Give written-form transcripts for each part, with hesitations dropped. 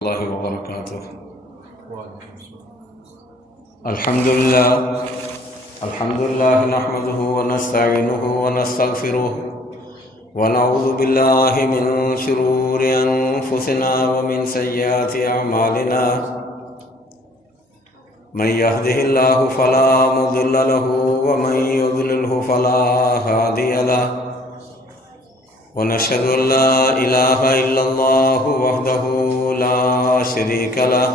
اللہ وبرکاتہ۔ الحمدللہ نحمده ونستعینه ونستغفره ونعوذ باللہ من شرور انفسنا ومن سیئات اعمالنا، من يهده الله فلا مضل له ومن يضلله فلا هادي له، ونشهد أن لا إله إلا الله وحده لا شريك له،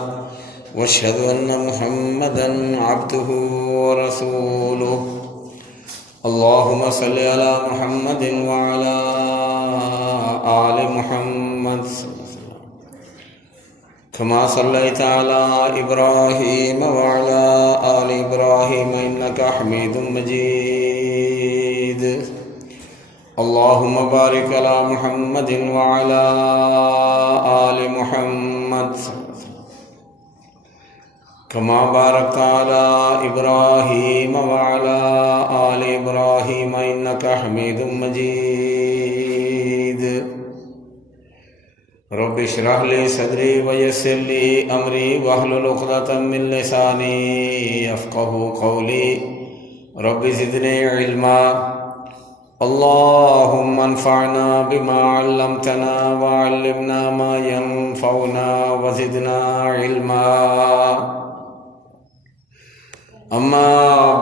واشهد أن محمدا عبده ورسوله. اللهم صل على محمد وعلى آل محمد كما صليت على إبراهيم وعلى آل إبراهيم إنك حميد مجيد. اللهم بارك على محمد وعلى آل محمد كما باركت على إبراهيم وعلى آل إبراهيم إنك حميد مجيد. رب اشرح لي صدري ويسر لي أمري واحلل عقدة من لساني يفقهوا قولي. رب زدني علما. اللهم انفعنا بما علمتنا وعلمنا ما ينفعنا وزدنا علما. اما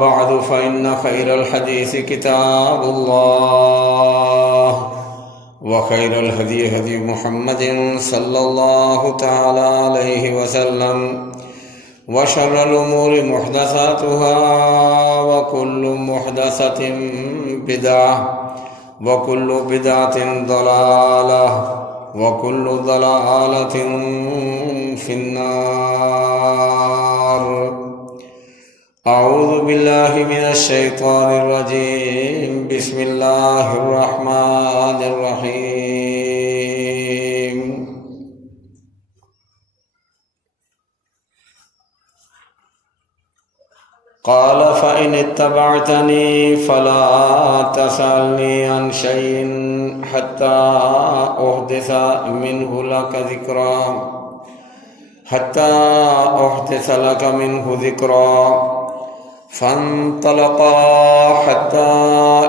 بعد فإن خير الحديث كتاب الله، وخير الهدي هدي محمد صلى الله تعالى عليه وسلم، وشر الأمور محدثاتها، وكل محدثة بدعة، وكل بدعة ضلالة، وكل ضلالة في النار. أعوذ بالله من الشيطان الرجيم. بسم الله الرحمن الرحيم. قال فإن اتبعتني فلا تسألني عن شيء حتى أحدث لك منه ذكرا. فانطلقا حتى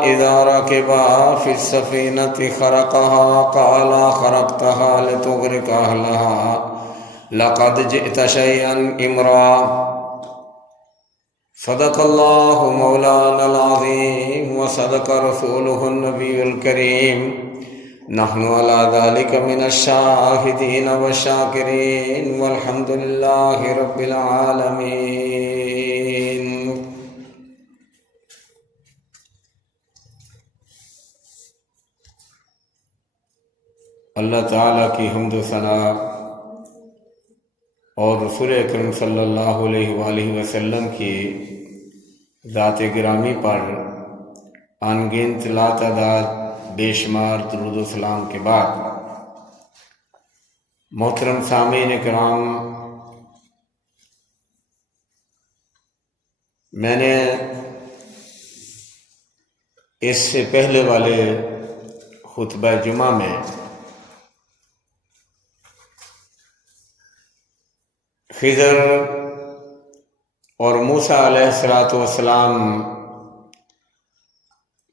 إذا ركبا في السفينة خرقها قال خرقتها لتغرق أهلها لقد جئت شيئا إمرا. صدق اللہ مولانا العظیم وصدق رسولہ النبی الکریم. نحن علی ذلک من الشاہدین والشاکرین والحمد للہ رب العالمین. اللہ تعالیٰ کی حمد و ثنا اور رسول اکرم صلی اللہ علیہ وآلہ وسلم کی ذات گرامی پر انگنت لاتعداد بے شمار درود و سلام کے بعد، محترم سامعین کرام، میں نے اس سے پہلے والے خطبہ جمعہ میں خضر اور موسیٰ علیہ السلام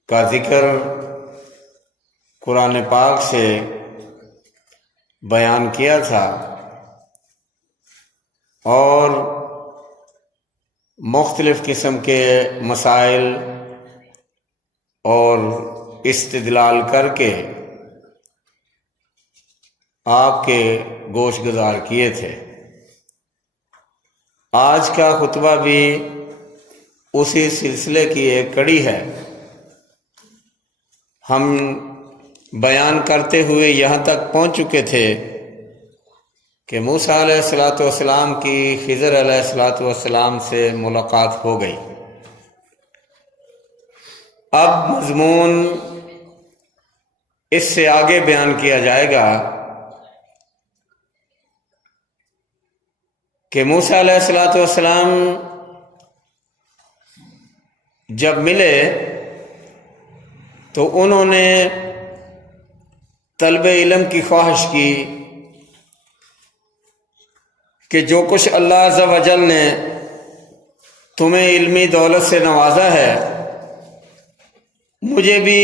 کا ذکر قرآن پاک سے بیان کیا تھا، اور مختلف قسم کے مسائل اور استدلال کر کے آپ کے گوش گزار کیے تھے. آج کا خطبہ بھی اسی سلسلے کی ایک کڑی ہے. ہم بیان کرتے ہوئے یہاں تک پہنچ چکے تھے کہ موسیٰ علیہ السلام کی خضر علیہ السلام سے ملاقات ہو گئی. اب مضمون اس سے آگے بیان کیا جائے گا کہ موسیٰ علیہ السلام جب ملے تو انہوں نے طلب علم کی خواہش کی کہ جو کچھ اللہ عز و جل نے تمہیں علمی دولت سے نوازا ہے مجھے بھی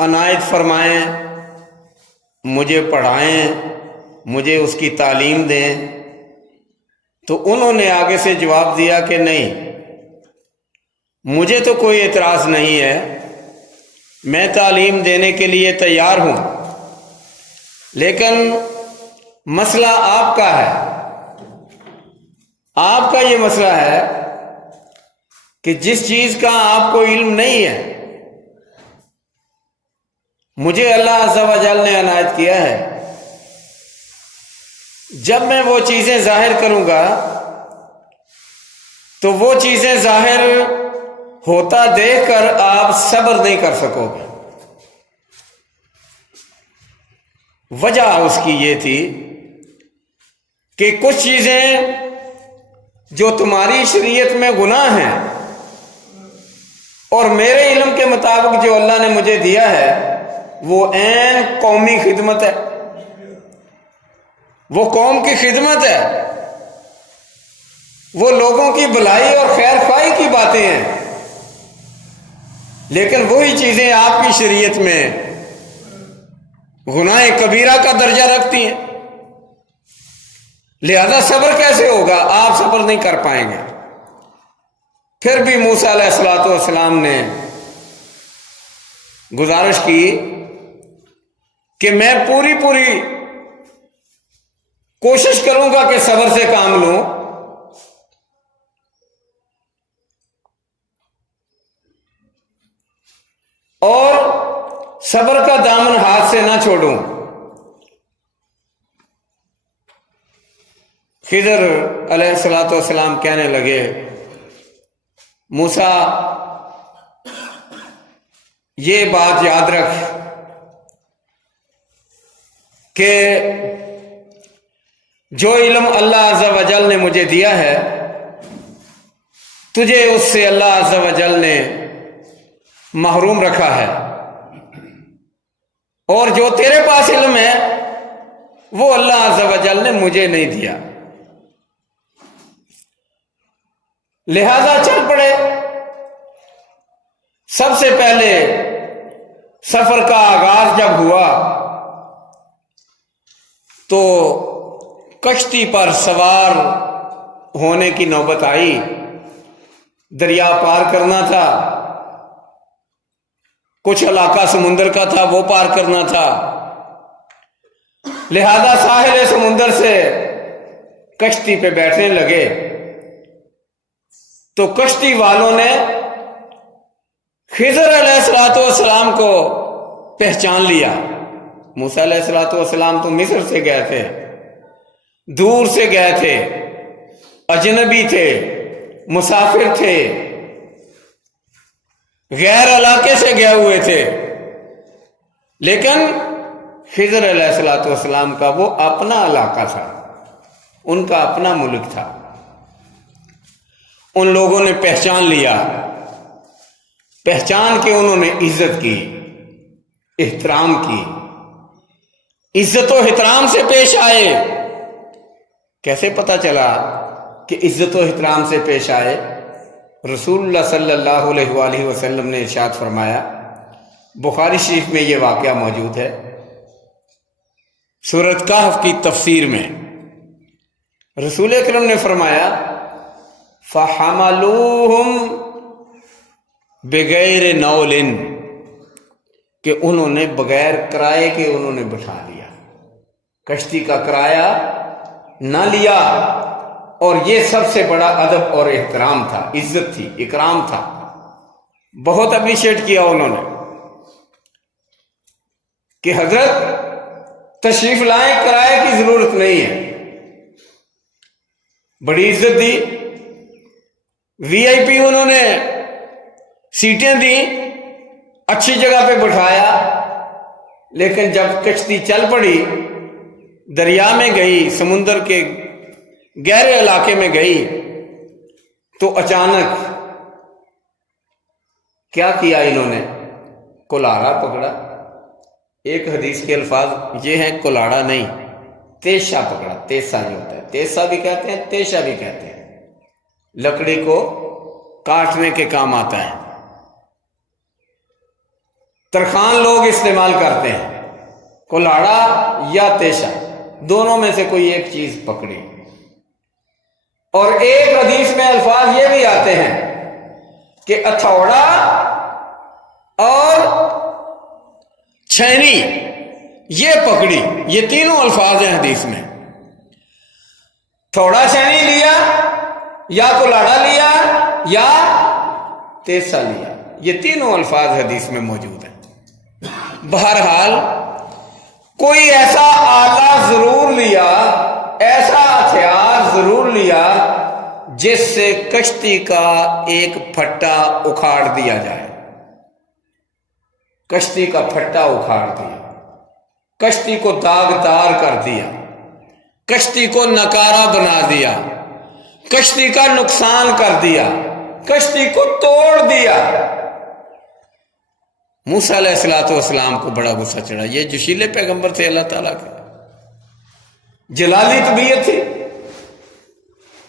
عنایت فرمائیں، مجھے پڑھائیں، مجھے اس کی تعلیم دیں۔ تو انہوں نے آگے سے جواب دیا کہ نہیں، مجھے تو کوئی اعتراض نہیں ہے، میں تعلیم دینے کے لیے تیار ہوں، لیکن مسئلہ آپ کا ہے، آپ کا یہ مسئلہ ہے کہ جس چیز کا آپ کو علم نہیں ہے، مجھے اللہ عز و جل نے عنایت کیا ہے، جب میں وہ چیزیں ظاہر کروں گا تو وہ چیزیں ظاہر ہوتا دیکھ کر آپ صبر نہیں کر سکو گے۔ وجہ اس کی یہ تھی کہ کچھ چیزیں جو تمہاری شریعت میں گناہ ہیں اور میرے علم کے مطابق جو اللہ نے مجھے دیا ہے وہ عین قومی خدمت ہے، وہ قوم کی خدمت ہے، وہ لوگوں کی بھلائی اور خیر خواہی کی باتیں ہیں، لیکن وہی چیزیں آپ کی شریعت میں گناہ کبیرہ کا درجہ رکھتی ہیں، لہذا صبر کیسے ہوگا؟ آپ صبر نہیں کر پائیں گے۔ پھر بھی موسیٰ علیہ الصلوۃ والسلام نے گزارش کی کہ میں پوری کوشش کروں گا کہ صبر سے کام لوں، اور صبر کا دامن ہاتھ سے نہ چھوڑوں۔ خضر علیہ الصلوۃ والسلام کہنے لگے، موسیٰ یہ بات یاد رکھ کہ جو علم اللہ عز و جل نے مجھے دیا ہے تجھے اس سے اللہ عز و جل نے محروم رکھا ہے، اور جو تیرے پاس علم ہے وہ اللہ عز و جل نے مجھے نہیں دیا، لہذا چل پڑے۔ سب سے پہلے سفر کا آغاز جب ہوا تو کشتی پر سوار ہونے کی نوبت آئی، دریا پار کرنا تھا، کچھ علاقہ سمندر کا تھا وہ پار کرنا تھا، لہذا ساحل سمندر سے کشتی پہ بیٹھنے لگے تو کشتی والوں نے خضر علیہ الصلوۃ والسلام کو پہچان لیا۔ موسیٰ علیہ الصلوۃ والسلام تو مصر سے گئے تھے، دور سے گئے تھے، اجنبی تھے، مسافر تھے، غیر علاقے سے گئے ہوئے تھے، لیکن خضر علیہ الصلوۃ والسلام کا وہ اپنا علاقہ تھا، ان کا اپنا ملک تھا۔ ان لوگوں نے پہچان لیا، پہچان کے انہوں نے عزت کی، احترام کی، عزت و احترام سے پیش آئے۔ کیسے پتہ چلا کہ عزت و احترام سے پیش آئے؟ رسول اللہ صلی اللہ علیہ وآلہ وسلم نے ارشاد فرمایا، بخاری شریف میں یہ واقعہ موجود ہے، سورۃ کہف کی تفسیر میں رسول اکرم نے فرمایا، فَحَمَلُوهُمْ بغیر نول، کہ انہوں نے بغیر کرائے کے انہوں نے بٹھا لیا، کشتی کا کرایہ نہ لیا، اور یہ سب سے بڑا ادب اور احترام تھا، عزت تھی، اکرام تھا، بہت اپریشیٹ کیا انہوں نے کہ حضرت تشریف لائیں، کرائے کی ضرورت نہیں ہے، بڑی عزت دی، وی آئی پی انہوں نے سیٹیں دی، اچھی جگہ پہ بٹھایا، لیکن جب کشتی چل پڑی، دریا میں گئی، سمندر کے گہرے علاقے میں گئی، تو اچانک کیا کیا انہوں نے؟ کلاڑا پکڑا۔ ایک حدیث کے الفاظ یہ ہیں، کلاڑا نہیں، تیشا پکڑا، تیسا جو ہوتا ہے، تیسا بھی کہتے ہیں، تیشا بھی کہتے ہیں، لکڑی کو کاٹنے کے کام آتا ہے، ترخان لوگ استعمال کرتے ہیں، کلاڑا یا تیشا، دونوں میں سے کوئی ایک چیز پکڑی۔ اور ایک حدیث میں الفاظ یہ بھی آتے ہیں کہ ہتھوڑا اور چھینی یہ پکڑی، یہ تینوں الفاظ ہیں حدیث میں، تھوڑا چھینی لیا یا کلاڑا لیا یا تیسا لیا، یہ تینوں الفاظ حدیث میں موجود ہیں۔ بہرحال کوئی ایسا آلہ ضرور لیا، ایسا ہتھیار ضرور لیا جس سے کشتی کا ایک پھٹا اکھاڑ دیا جائے، کشتی کا پھٹا اکھاڑ دیا، کشتی کو داغدار کر دیا، کشتی کو نکارہ بنا دیا، کشتی کا نقصان کر دیا، کشتی کو توڑ دیا۔ موسیٰ علیہ السلام کو بڑا غصہ چڑھا، یہ جوشیلے پیغمبر تھے اللہ تعالیٰ کے، جلالی طبیعت تھی،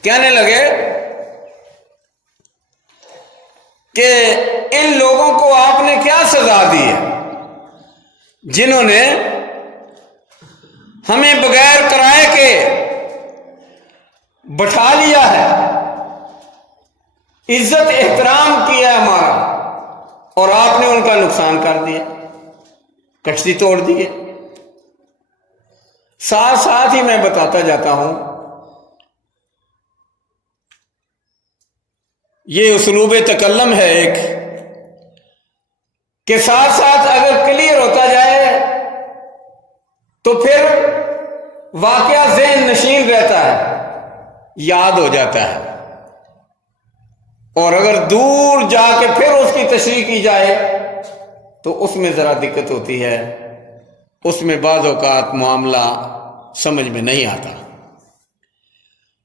کہنے لگے کہ ان لوگوں کو آپ نے کیا سزا دی ہے جنہوں نے ہمیں بغیر کرائے کے بٹھا لیا ہے، عزت احترام کیا ہے ہمارا، اور آپ نے ان کا نقصان کر دیا، کشتی توڑ دی ہے۔ ساتھ ساتھ ہی میں بتاتا جاتا ہوں، یہ اسلوب تکلم ہے ایک، کہ ساتھ ساتھ اگر کلیئر ہوتا جائے تو پھر واقعہ ذہن نشین رہتا ہے، یاد ہو جاتا ہے، اور اگر دور جا کے پھر اس کی تشریح کی جائے تو اس میں ذرا دقت ہوتی ہے، اس میں بعض اوقات معاملہ سمجھ میں نہیں آتا۔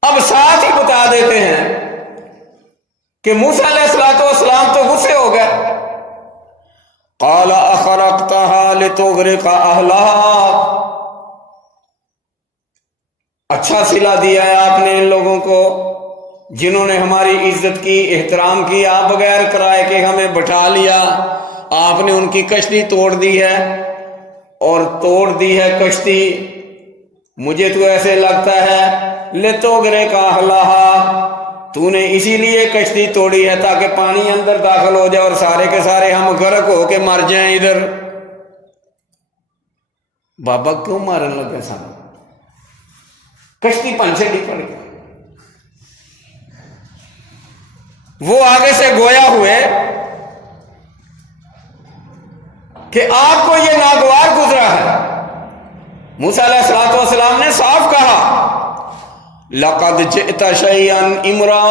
اب ساتھ ہی بتا دیتے ہیں کہ موسیٰ علیہ السلام تو غصے ہو گئے، قال اخرقتها لتغرق اهلها، اچھا صلہ دیا ہے آپ نے ان لوگوں کو جنہوں نے ہماری عزت کی، احترام کی، آپ بغیر کرائے کہ ہمیں بٹھا لیا، آپ نے ان کی کشتی توڑ دی ہے، اور توڑ دی ہے کشتی، مجھے تو ایسے لگتا ہے لتغرق اهلها، تو نے اسی لیے کشتی توڑی ہے تاکہ پانی اندر داخل ہو جائے اور سارے کے سارے ہم غرق ہو کے مر جائیں ادھر۔ بابا کیوں مارن لگے سن؟ کشتی پنچھڑی پڑ گئی۔ وہ آگے سے گویا ہوئے کہ آپ کو یہ ناگوار گزرا ہے۔ موسیٰ علیہ السلام نے صاف کہا لَقَدْ جِئْتَ شَيْئًا إِمْرًا،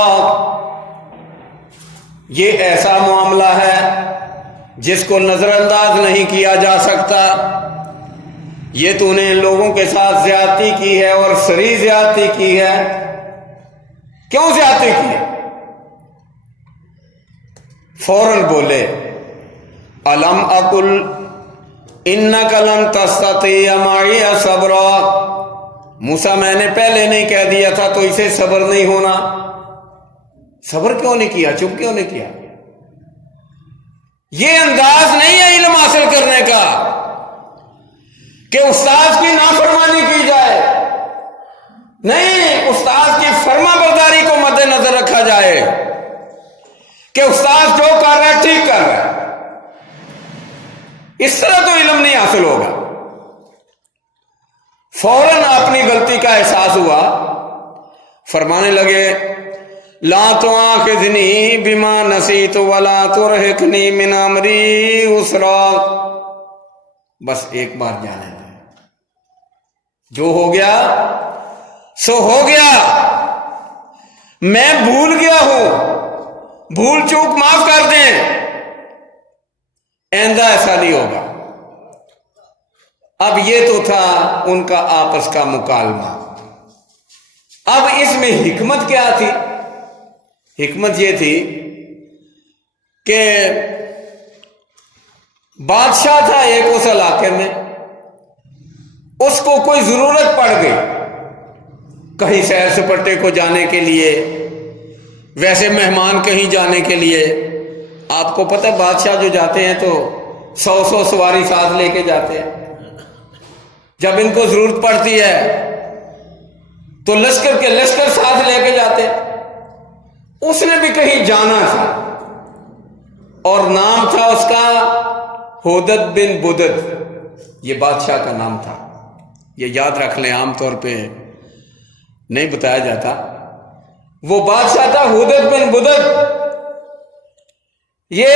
یہ ایسا معاملہ ہے جس کو نظر انداز نہیں کیا جا سکتا، یہ تو نے لوگوں کے ساتھ زیادتی کی ہے اور سری زیادتی کی ہے۔ کیوں زیادتی کی ہے؟ فوراً بولے أَلَمْ أَقُلْ إِنَّكَ لَن تَسْتَطِيعَ مَعِيَ صَبْرًا، موسیٰ میں نے پہلے نہیں کہہ دیا تھا تو اسے صبر نہیں ہونا؟ صبر کیوں نہیں کیا؟ چپ کیوں نہیں کیا؟ یہ انداز نہیں ہے علم حاصل کرنے کا کہ استاد کی نافرمانی کی جائے، نہیں، استاد کی فرما برداری کو مد نظر رکھا جائے کہ استاد جو کر رہا ہے ٹھیک کر رہا ہے۔ اس طرح تو علم نہیں حاصل ہوگا۔ فوراً اپنی غلطی کا احساس ہوا، فرمانے لگے لا تؤاخذنی بما نسیت ولا ترہقنی من امری عسرا، بس ایک بار جانے دیں، جو ہو گیا سو ہو گیا، میں بھول گیا ہوں، بھول چوک معاف کر دیں، آئندہ ایسا نہیں ہوگا۔ اب یہ تو تھا ان کا آپس کا مکالمہ۔ اب اس میں حکمت کیا تھی؟ حکمت یہ تھی کہ بادشاہ تھا ایک اس علاقے میں، اس کو کوئی ضرورت پڑ گئی کہیں سیر سپاٹے کو جانے کے لیے، ویسے مہمان کہیں جانے کے لیے، آپ کو پتہ بادشاہ جو جاتے ہیں تو 100 سواری ساتھ لے کے جاتے ہیں، جب ان کو ضرورت پڑتی ہے تو لشکر کے لشکر ساتھ لے کے جاتے ہیں۔ اس نے بھی کہیں جانا تھا اور نام تھا اس کا ہودد بن بدد، یہ بادشاہ کا نام تھا، یہ یاد رکھ لیں، عام طور پہ نہیں بتایا جاتا۔ وہ بادشاہ تھا ہودد بن بدد، یہ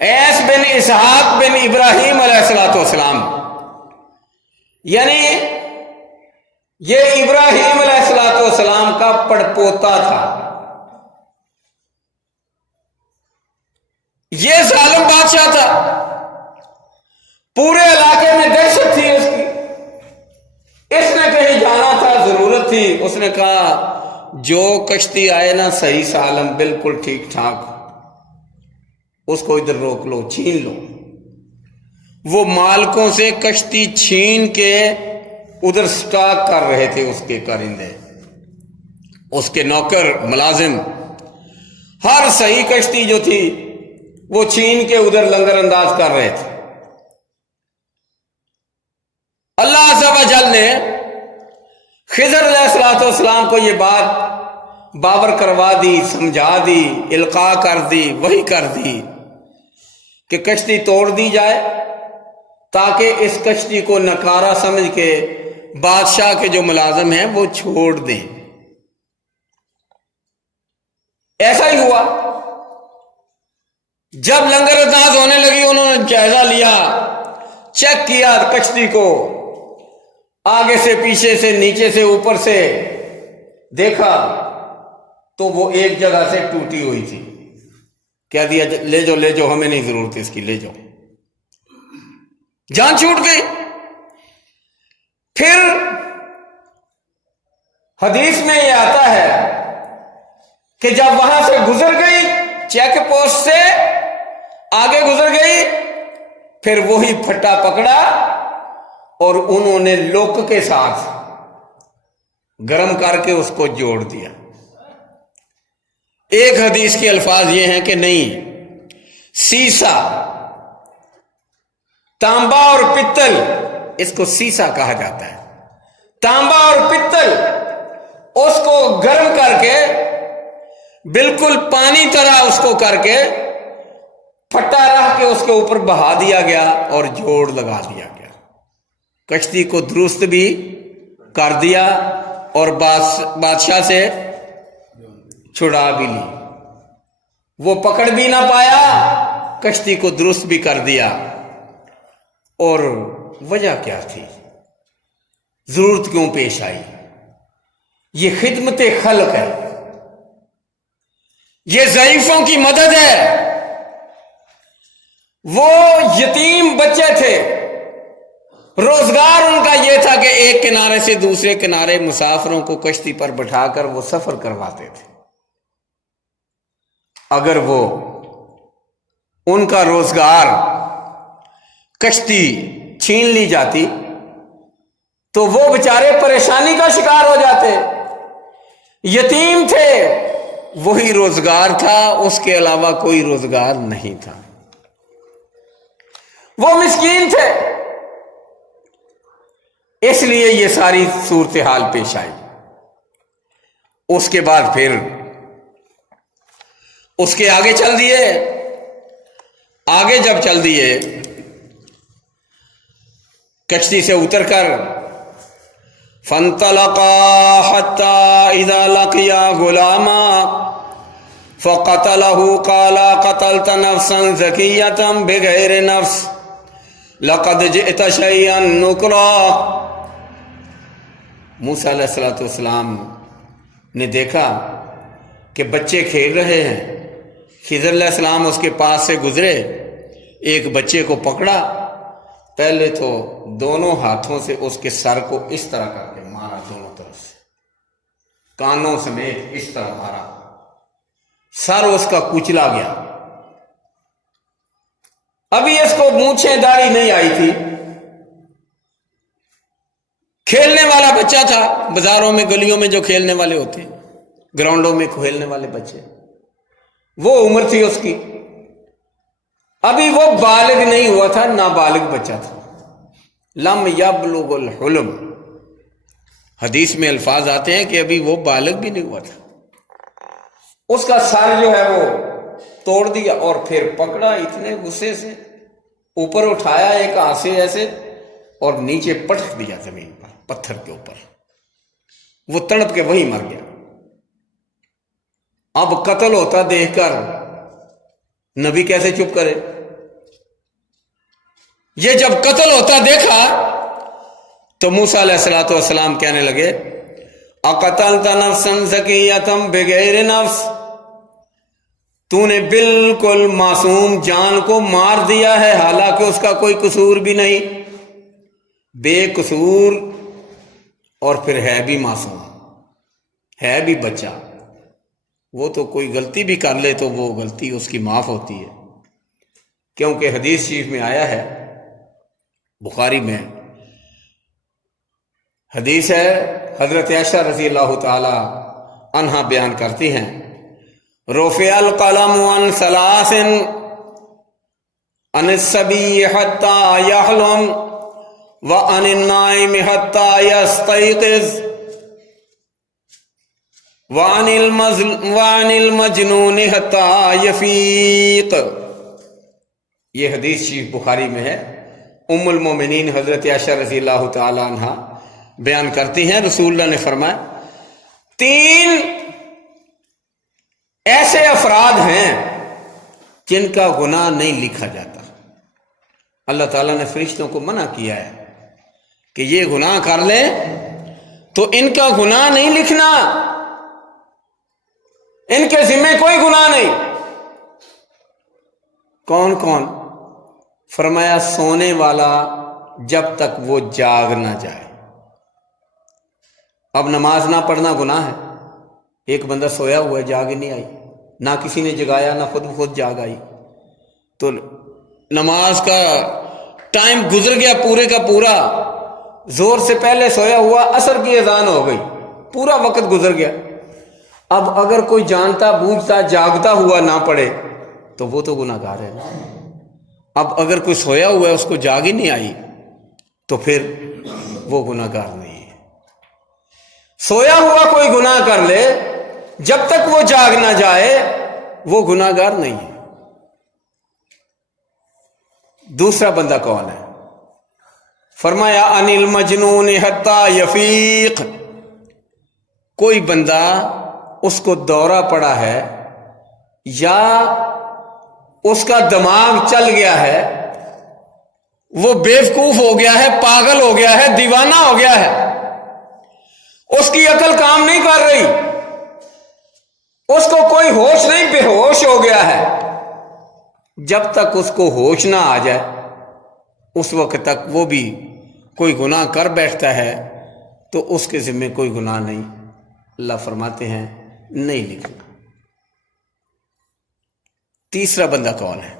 ایس بن اسحاق بن ابراہیم علیہ السلام، یعنی یہ ابراہیم علیہ السلام کا پڑپوتا تھا۔ یہ ظالم بادشاہ تھا، پورے علاقے میں دہشت تھی اس کی۔ اس نے کہیں جانا تھا، ضرورت تھی، اس نے کہا جو کشتی آئے نا صحیح سالم بالکل ٹھیک ٹھاک، اس کو ادھر روک لو، چھین لو۔ وہ مالکوں سے کشتی چھین کے ادھر سٹاک کر رہے تھے، اس کے کارندے، اس کے نوکر ملازم، ہر صحیح کشتی جو تھی وہ چھین کے ادھر لنگر انداز کر رہے تھے۔ اللہ عز و جل نے خضر علیہ السلام کو یہ بات باور کروا دی، سمجھا دی، القاء کر دی، وحی کر دی کہ کشتی توڑ دی جائے تاکہ اس کشتی کو نکارہ سمجھ کے بادشاہ کے جو ملازم ہیں وہ چھوڑ دیں۔ ایسا ہی ہوا۔ جب لنگر انداز ہونے لگی، انہوں نے جائزہ لیا، چیک کیا کشتی کو، آگے سے پیچھے سے نیچے سے اوپر سے دیکھا تو وہ ایک جگہ سے ٹوٹی ہوئی تھی۔ کہہ دیا لے جاؤ لے جاؤ، ہمیں نہیں ضرورت اس کی، لے جاؤ۔ جان چھوٹ گئی۔ پھر حدیث میں یہ آتا ہے کہ جب وہاں سے گزر گئی، چیک پوسٹ سے آگے گزر گئی، پھر وہی پھٹا پکڑا اور انہوں نے لوک کے ساتھ گرم کر کے اس کو جوڑ دیا۔ ایک حدیث کے الفاظ یہ ہیں کہ نہیں، سیسا، تانبا اور پتل، اس کو سیسا کہا جاتا ہے، تانبا اور پتل، اس کو گرم کر کے بالکل پانی طرح اس کو کر کے پھٹا رکھ کے اس کے اوپر بہا دیا گیا اور جوڑ لگا دیا گیا، کشتی کو درست بھی کر دیا اور بادشاہ سے چھڑا بھی لی۔ وہ پکڑ بھی نہ پایا، کشتی کو درست بھی کر دیا۔ اور وجہ کیا تھی؟ ضرورت کیوں پیش آئی؟ یہ خدمت خلق ہے، یہ ضعیفوں کی مدد ہے۔ وہ یتیم بچے تھے، روزگار ان کا یہ تھا کہ ایک کنارے سے دوسرے کنارے مسافروں کو کشتی پر بٹھا کر وہ سفر کرواتے تھے۔ اگر وہ ان کا روزگار کشتی چھین لی جاتی تو وہ بیچارے پریشانی کا شکار ہو جاتے۔ یتیم تھے، وہی روزگار تھا، اس کے علاوہ کوئی روزگار نہیں تھا۔ وہ مسکین تھے، اس لیے یہ ساری صورتحال پیش آئی۔ اس کے بعد پھر اس کے آگے چل دیے، آگے جب چل دیے، کشتی سے اتر کر فَانْطَلَقَا حَتَّى إِذَا لَقِيَا غُلَامًا فَقَتَلَهُ قَالَ قَتَلْتَ نَفْسًا زَكِيَّةً بِغَيْرِ نَفْسٍ لَقَدْ جِئْتَ شَيْئًا نُكْرًا۔ موسیٰ علیہ السلام نے دیکھا کہ بچے کھیل رہے ہیں، خضر علیہ السلام اس کے پاس سے گزرے، ایک بچے کو پکڑا، پہلے تو دونوں ہاتھوں سے اس کے سر کو اس طرح کر کے مارا، دونوں طرف سے کانوں سمیت اس طرح مارا، سر اس کا کچلا گیا۔ ابھی اس کو مونچھیں داڑھی نہیں آئی تھی، کھیلنے والا بچہ تھا، بازاروں میں گلیوں میں جو کھیلنے والے ہوتے ہیں، گراؤنڈوں میں کھیلنے والے بچے، وہ عمر تھی اس کی، ابھی وہ بالغ نہیں ہوا تھا، نابالغ بچہ تھا، لم یبلغ الحلم، حدیث میں الفاظ آتے ہیں کہ ابھی وہ بالغ بھی نہیں ہوا تھا۔ اس کا سر جو ہے وہ توڑ دیا اور پھر پکڑا اتنے غصے سے، اوپر اٹھایا ایک ہاتھ سے ایسے اور نیچے پٹک دیا زمین پر، پتھر کے اوپر، وہ تڑپ کے وہیں مر گیا۔ اب قتل ہوتا دیکھ کر نبی کیسے چپ کرے؟ یہ جب قتل ہوتا دیکھا تو موسیٰ علیہ الصلوۃ والسلام کہنے لگے اقتلت نفسا زکیۃ بغیر نفس، تو نے بالکل معصوم جان کو مار دیا ہے حالانکہ اس کا کوئی قصور بھی نہیں، بے قصور، اور پھر ہے بھی معصوم، ہے بھی بچہ، وہ تو کوئی غلطی بھی کر لے تو وہ غلطی اس کی معاف ہوتی ہے، کیونکہ حدیث شریف میں آیا ہے، بخاری میں حدیث ہے، حضرت عائشہ رضی اللہ تعالی عنہا بیان کرتی ہیں، رفع القلم عن ثلاث، عن الصبی حتی یحلم، وعن النائم حتی یستیقظ، وعن المجنون حتی یفیق۔ یہ حدیث شریف بخاری میں ہے، ام المومنین حضرت عائشہ رضی اللہ تعالی عنہا بیان کرتی ہیں، رسول اللہ نے فرمایا 3 ایسے افراد ہیں جن کا گناہ نہیں لکھا جاتا، اللہ تعالیٰ نے فرشتوں کو منع کیا ہے کہ یہ گناہ کر لیں تو ان کا گناہ نہیں لکھنا، ان کے ذمہ کوئی گناہ نہیں۔ کون کون؟ فرمایا سونے والا جب تک وہ جاگ نہ جائے۔ اب نماز نہ پڑھنا گناہ ہے، ایک بندہ سویا ہوا ہے، جاگ ہی نہیں آئی، نہ کسی نے جگایا، نہ خود جاگ آئی، تو نماز کا ٹائم گزر گیا پورے کا پورا، زور سے پہلے سویا ہوا، عصر کی اذان ہو گئی، پورا وقت گزر گیا۔ اب اگر کوئی جانتا بوجھتا جاگتا ہوا نہ پڑے تو وہ تو گناہ گار ہے۔ اب اگر کوئی سویا ہوا ہے، اس کو جاگ ہی نہیں آئی، تو پھر وہ گناہ گار نہیں ہے۔ سویا ہوا کوئی گناہ کر لے جب تک وہ جاگ نہ جائے وہ گناہ گار نہیں ہے۔ دوسرا بندہ کون ہے؟ فرمایا عن المجنون حتی یفیق، کوئی بندہ اس کو دورہ پڑا ہے یا اس کا دماغ چل گیا ہے، وہ بیوقوف ہو گیا ہے، پاگل ہو گیا ہے، دیوانہ ہو گیا ہے، اس کی عقل کام نہیں کر رہی، اس کو کوئی ہوش نہیں، بے ہوش ہو گیا ہے، جب تک اس کو ہوش نہ آ جائے اس وقت تک وہ بھی کوئی گناہ کر بیٹھتا ہے تو اس کے ذمہ کوئی گناہ نہیں، اللہ فرماتے ہیں نہیں لکھنا۔ تیسرا بندہ کون ہے؟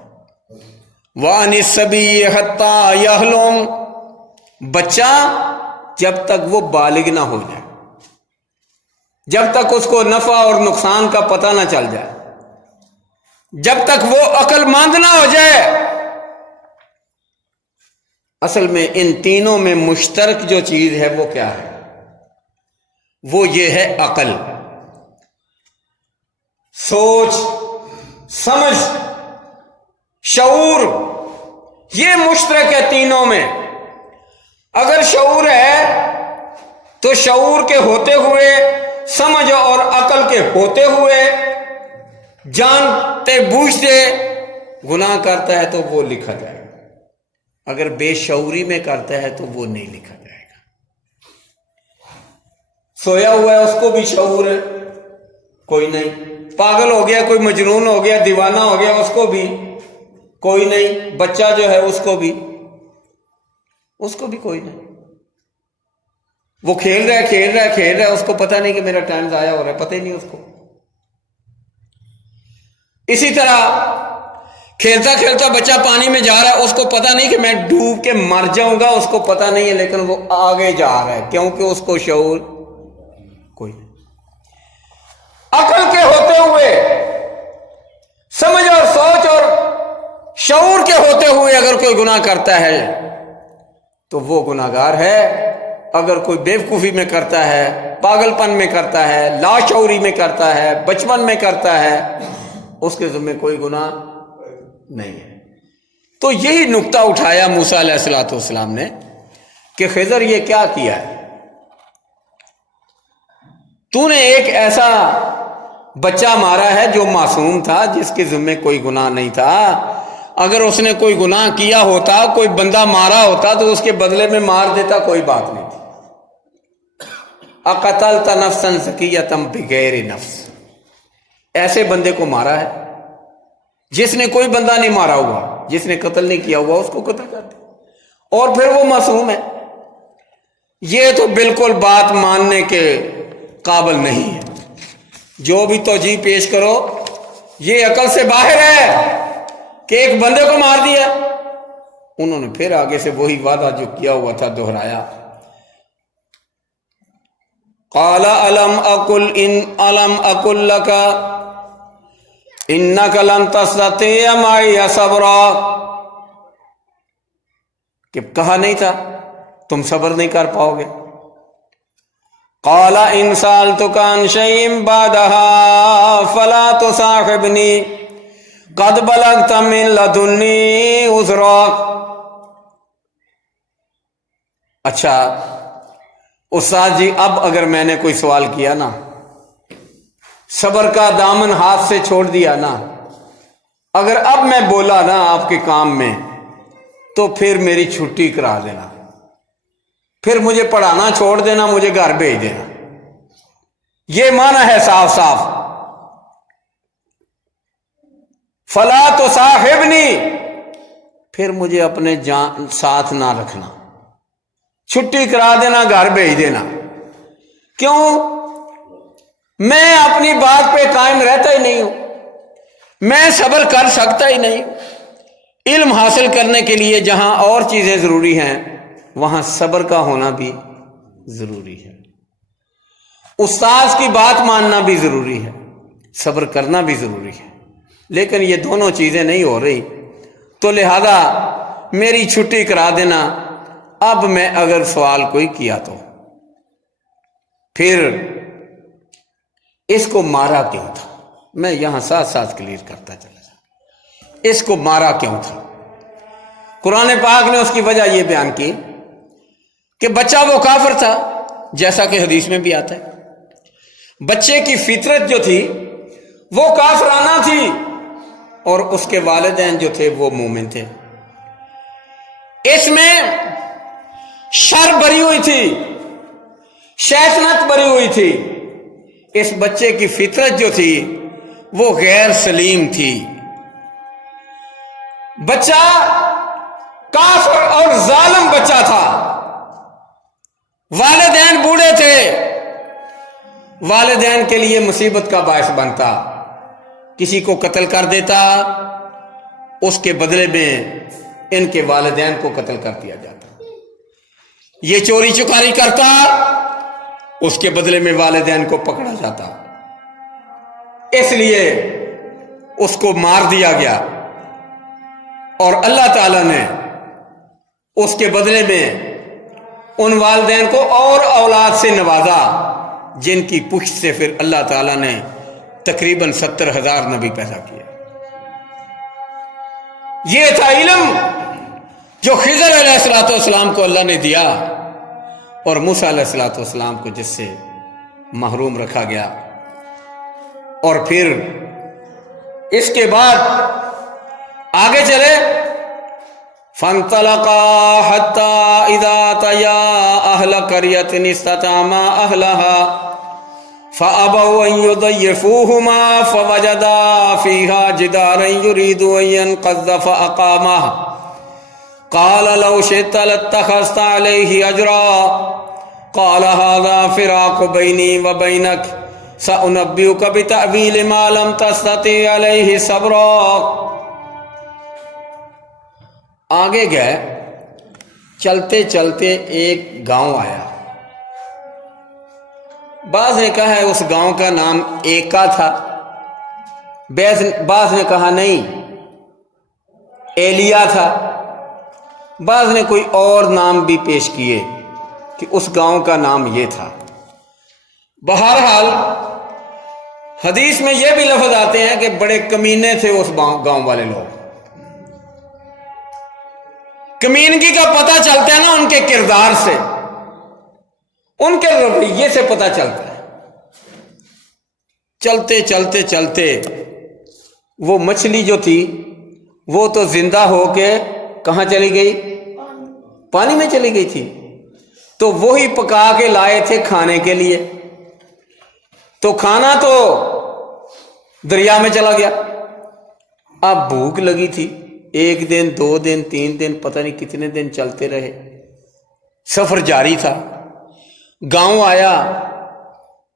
وَعَنِ الصَّبِيِّ حَتَّى يَحْلُمْ، بچہ جب تک وہ بالغ نہ ہو جائے، جب تک اس کو نفع اور نقصان کا پتہ نہ چل جائے، جب تک وہ عقل مند نہ ہو جائے۔ اصل میں ان تینوں میں مشترک جو چیز ہے وہ کیا ہے؟ وہ یہ ہے عقل، سوچ، سمجھ، شعور، یہ مشترک ہے تینوں میں۔ اگر شعور ہے تو شعور کے ہوتے ہوئے، سمجھ اور عقل کے ہوتے ہوئے، جانتے بوجھتے گناہ کرتا ہے تو وہ لکھا جائے گا، اگر بے شعوری میں کرتا ہے تو وہ نہیں لکھا جائے گا۔ سویا ہوا ہے اس کو بھی شعور ہے کوئی نہیں، پاگل ہو گیا، کوئی مجنون ہو گیا، دیوانہ ہو گیا، اس کو بھی کوئی نہیں، بچہ جو ہے اس کو بھی کوئی نہیں، وہ کھیل رہا ہے، اس کو پتہ نہیں کہ میرا ٹائم ضائع ہو رہا ہے، پتہ ہی نہیں اس کو۔ اسی طرح کھیلتا کھیلتا بچہ پانی میں جا رہا ہے، اس کو پتہ نہیں کہ میں ڈوب کے مر جاؤں گا، اس کو پتہ نہیں ہے، لیکن وہ آگے جا رہا ہے کیونکہ اس کو شعور کوئی نہیں۔ عقل کے ہوتے ہوئے، سمجھ اور سوچ اور شعور کے ہوتے ہوئے اگر کوئی گناہ کرتا ہے تو وہ گناہگار ہے۔ اگر کوئی بیوقوفی میں کرتا ہے، پاگل پن میں کرتا ہے، لاشعوری میں کرتا ہے، بچپن میں کرتا ہے، اس کے ذمہ کوئی گناہ نہیں ہے۔ تو یہی نقطہ اٹھایا موسیٰ علیہ السلام نے کہ خضر یہ کیا کیا ہے؟ تو نے ایک ایسا بچہ مارا ہے جو معصوم تھا، جس کے ذمہ کوئی گناہ نہیں تھا۔ اگر اس نے کوئی گناہ کیا ہوتا، کوئی بندہ مارا ہوتا تو اس کے بدلے میں مار دیتا، کوئی بات نہیں تھی۔ اقتلت نفسا زکیۃ بغیر نفس، ایسے بندے کو مارا ہے جس نے کوئی بندہ نہیں مارا ہوا، جس نے قتل نہیں کیا ہوا، اس کو قتل کر دیا، اور پھر وہ معصوم ہے۔ یہ تو بالکل بات ماننے کے قابل نہیں ہے۔ جو بھی توجیہ پیش کرو یہ عقل سے باہر ہے کہ ایک بندے کو مار دیا۔ انہوں نے پھر آگے سے وہی وعدہ جو کیا ہوا تھا دہرایا۔ قال الم اقل لك انك لن تستطيع معي صبرا، کہ کہا نہیں تھا تم صبر نہیں کر پاؤ گے۔ قال ان سألتك عن شيء بعدها فلا تصاحبني قد بلغت من لدني عذرا۔ اچھا استاد جی، اب اگر میں نے کوئی سوال کیا نا، صبر کا دامن ہاتھ سے چھوڑ دیا نا، اگر اب میں بولا نا آپ کے کام میں، تو پھر میری چھٹی کرا دینا، پھر مجھے پڑھانا چھوڑ دینا، مجھے گھر بھیج دینا۔ یہ معنی ہے صاف صاف۔ فلا تصاحبنی، پھر مجھے اپنے ساتھ نہ رکھنا، چھٹی کرا دینا، گھر بھیج دینا۔ کیوں؟ میں اپنی بات پہ قائم رہتا ہی نہیں ہوں، میں صبر کر سکتا ہی نہیں۔ علم حاصل کرنے کے لیے جہاں اور چیزیں ضروری ہیں وہاں صبر کا ہونا بھی ضروری ہے، استاذ کی بات ماننا بھی ضروری ہے، صبر کرنا بھی ضروری ہے، لیکن یہ دونوں چیزیں نہیں ہو رہی، تو لہذا میری چھٹی کرا دینا۔ اب میں اگر سوال کوئی کیا تو پھر اس کو مارا کیوں تھا؟ میں یہاں ساتھ ساتھ کلیئر کرتا چلا جاؤں، اس کو مارا کیوں تھا؟ قرآن پاک نے اس کی وجہ یہ بیان کی کہ بچہ وہ کافر تھا، جیسا کہ حدیث میں بھی آتا ہے۔ بچے کی فطرت جو تھی وہ کافرانہ تھی، اور اس کے والدین جو تھے وہ مومن تھے۔ اس میں شر بری ہوئی تھی، شیطنت بری ہوئی تھی۔ اس بچے کی فطرت جو تھی وہ غیر سلیم تھی۔ بچہ کافر اور ظالم بچہ تھا، والدین بوڑھے تھے، والدین کے لیے مصیبت کا باعث بنتا، کسی کو قتل کر دیتا، اس کے بدلے میں ان کے والدین کو قتل کر دیا جاتا۔ یہ چوری چکاری کرتا، اس کے بدلے میں والدین کو پکڑا جاتا، اس لیے اس کو مار دیا گیا، اور اللہ تعالیٰ نے اس کے بدلے میں ان والدین کو اور اولاد سے نوازا، جن کی پشت سے پھر اللہ تعالیٰ نے تقریباً 70,000 نبی پیدا کیا۔ یہ تھا علم جو خضر علیہ السلام کو اللہ نے دیا، اور موسیٰ علیہ السلام کو جس سے محروم رکھا گیا۔ اور پھر اس کے بعد آگے چلے، فَانْطَلَقَا حَتَّى إِذَا أَتَيَا أَهْلَ قَرْيَةٍ اسْتَطْعَمَا أَهْلَهَا فَأَبَوْا أَنْ يُضَيِّفُوهُمَا فَوَجَدَا فِيهَا جِدَارًا يُرِيدُ أَنْ يَنقَضَّ فَأَقَامَهُ قَالَ لَوْ شِئْتَ لَاتَّخَذْتَ عَلَيْهِ أَجْرًا قَالَ هَذَا فِرَاقُ بَيْنِي وَبَيْنَكَ سَأُنَبِّئُكَ بِتَأْوِيلِ مَا لَمْ تَسْتَطِعْ عَلَيْهِ صَبْرًا۔ آگے گئے، چلتے چلتے ایک گاؤں آیا۔ بعض نے کہا ہے اس گاؤں کا نام ایکا تھا، بعض نے کہا نہیں ایلیا تھا، بعض نے کوئی اور نام بھی پیش کیے کہ اس گاؤں کا نام یہ تھا۔ بہرحال حدیث میں یہ بھی لفظ آتے ہیں کہ بڑے کمینے تھے اس گاؤں والے لوگ۔ کمینگی کا پتہ چلتا ہے نا ان کے کردار سے، ان کے رویے سے پتہ چلتا ہے۔ چلتے چلتے چلتے وہ مچھلی جو تھی وہ تو زندہ ہو کے کہاں چلی گئی؟ پانی میں چلی گئی تھی۔ تو وہی پکا کے لائے تھے کھانے کے لیے، تو کھانا تو دریا میں چلا گیا۔ اب بھوک لگی تھی، ایک دن، 2 دن، 3 دن، پتہ نہیں کتنے دن چلتے رہے، سفر جاری تھا۔ گاؤں آیا،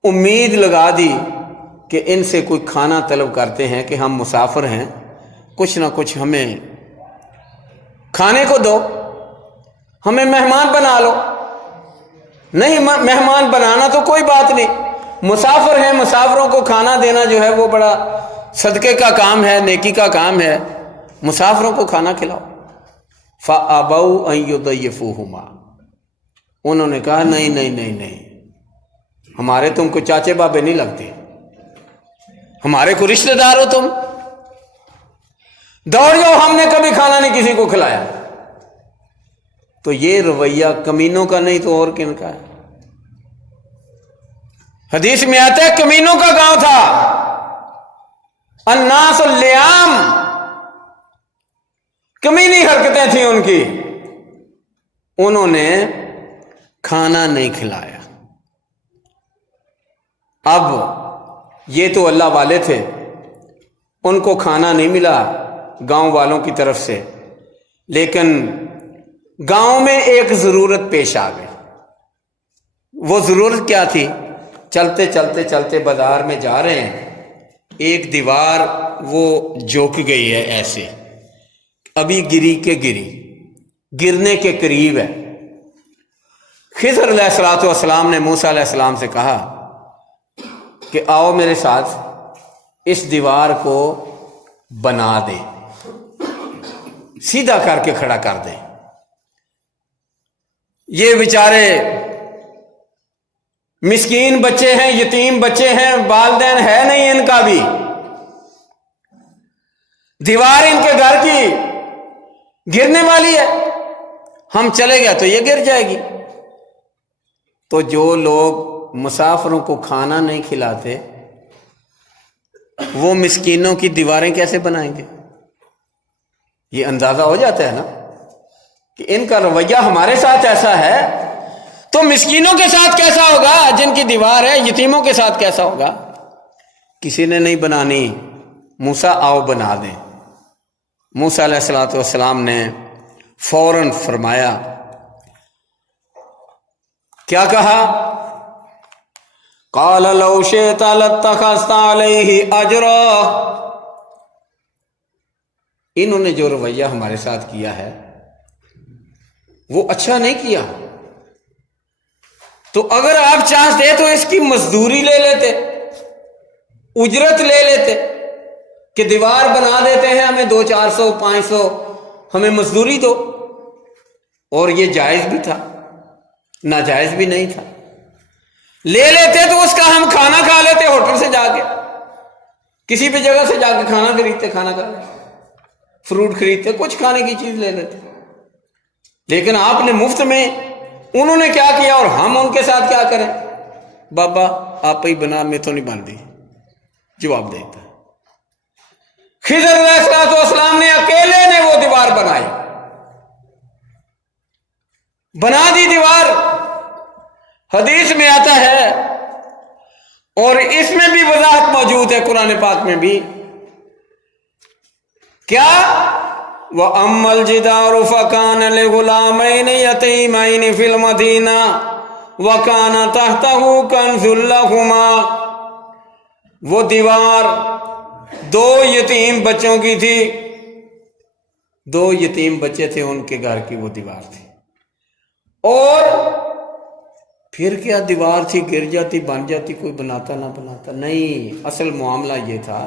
امید لگا دی کہ ان سے کوئی کھانا طلب کرتے ہیں کہ ہم مسافر ہیں، کچھ نہ کچھ ہمیں کھانے کو دو، ہمیں مہمان بنا لو۔ نہیں، مہمان بنانا تو کوئی بات نہیں، مسافر ہیں، مسافروں کو کھانا دینا جو ہے وہ بڑا صدقے کا کام ہے، نیکی کا کام ہے، مسافروں کو کھانا کھلاؤ۔ فَأَبَوْا أَن يُضَيِّفُوهُمَا، انہوں نے کہا نہیں نہیں نہیں نہیں، ہمارے تم کو چاچے بابے نہیں لگتے، ہمارے کو رشتہ دار ہو تم، دوڑ جاؤ، ہم نے کبھی کھانا نہیں کسی کو کھلایا۔ تو یہ رویہ کمینوں کا نہیں تو اور کن کا ہے؟ حدیث میں آتا ہے کمینوں کا گاؤں تھا، الناس اللئام، کمینی حرکتیں تھیں ان کی، انہوں نے کھانا نہیں کھلایا۔ اب یہ تو اللہ والے تھے، ان کو کھانا نہیں ملا گاؤں والوں کی طرف سے، لیکن گاؤں میں ایک ضرورت پیش آ گئی۔ وہ ضرورت کیا تھی؟ چلتے چلتے چلتے بازار میں جا رہے ہیں، ایک دیوار وہ جھک گئی ہے ایسے، ابھی گری کے گری، گرنے کے قریب ہے۔ خضر علیہ السلام نے موسیٰ علیہ السلام سے کہا کہ آؤ میرے ساتھ اس دیوار کو بنا دے، سیدھا کر کے کھڑا کر دے۔ یہ بیچارے مسکین بچے ہیں، یتیم بچے ہیں، والدین ہے نہیں ان کا بھی، دیوار ان کے گھر کی گرنے والی ہے، ہم چلے گئے تو یہ گر جائے گی۔ تو جو لوگ مسافروں کو کھانا نہیں کھلاتے وہ مسکینوں کی دیواریں کیسے بنائیں گے؟ یہ اندازہ ہو جاتا ہے نا کہ ان کا رویہ ہمارے ساتھ ایسا ہے تو مسکینوں کے ساتھ کیسا ہوگا، جن کی دیوار ہے، یتیموں کے ساتھ کیسا ہوگا۔ کسی نے نہیں بنانی، موسیٰ آؤ بنا دیں۔ موسیٰ علیہ السلام نے فوراً فرمایا، کیا کہا؟ قال لو شئت لاتخذت علیہ اجرا، انہوں نے جو رویہ ہمارے ساتھ کیا ہے وہ اچھا نہیں کیا، تو اگر آپ چاہتے تو اس کی مزدوری لے لیتے، اجرت لے لیتے کہ دیوار بنا دیتے ہیں، ہمیں 200-400 500 ہمیں مزدوری دو، اور یہ جائز بھی تھا، ناجائز بھی نہیں تھا۔ لے لیتے تو اس کا ہم کھانا کھا لیتے، ہوٹل سے جا کے، کسی بھی جگہ سے جا کے کھانا خریدتے، کھانا کھا لیتے، فروٹ خریدتے، کچھ کھانے کی چیز لے لیتے۔ لیکن آپ نے مفت میں، انہوں نے کیا کیا اور ہم ان کے ساتھ کیا کریں؟ بابا آپ ہی بنا، میں تو نہیں بن دی، جواب دیتا۔ خضر علیہ السلام نے اکیلے نے وہ دیوار بنائی، بنا دی دیوار۔ حدیث میں آتا ہے اور اس میں بھی وضاحت موجود ہے قرآن پاک میں بھی، کیا وَأَمَّا الْجِدَارُ فَكَانَ لِغُلَامَيْنِ يَتِيمَيْنِ فِي الْمَدِينَةِ وَكَانَ تَحْتَهُ كَنْزٌ لَهُمَا، وہ دیوار 2 یتیم بچوں کی تھی، 2 یتیم بچے تھے، ان کے گھر کی وہ دیوار تھی، اور پھر کیا دیوار تھی، گر جاتی بن جاتی، کوئی بناتا نہ بناتا، نہیں، اصل معاملہ یہ تھا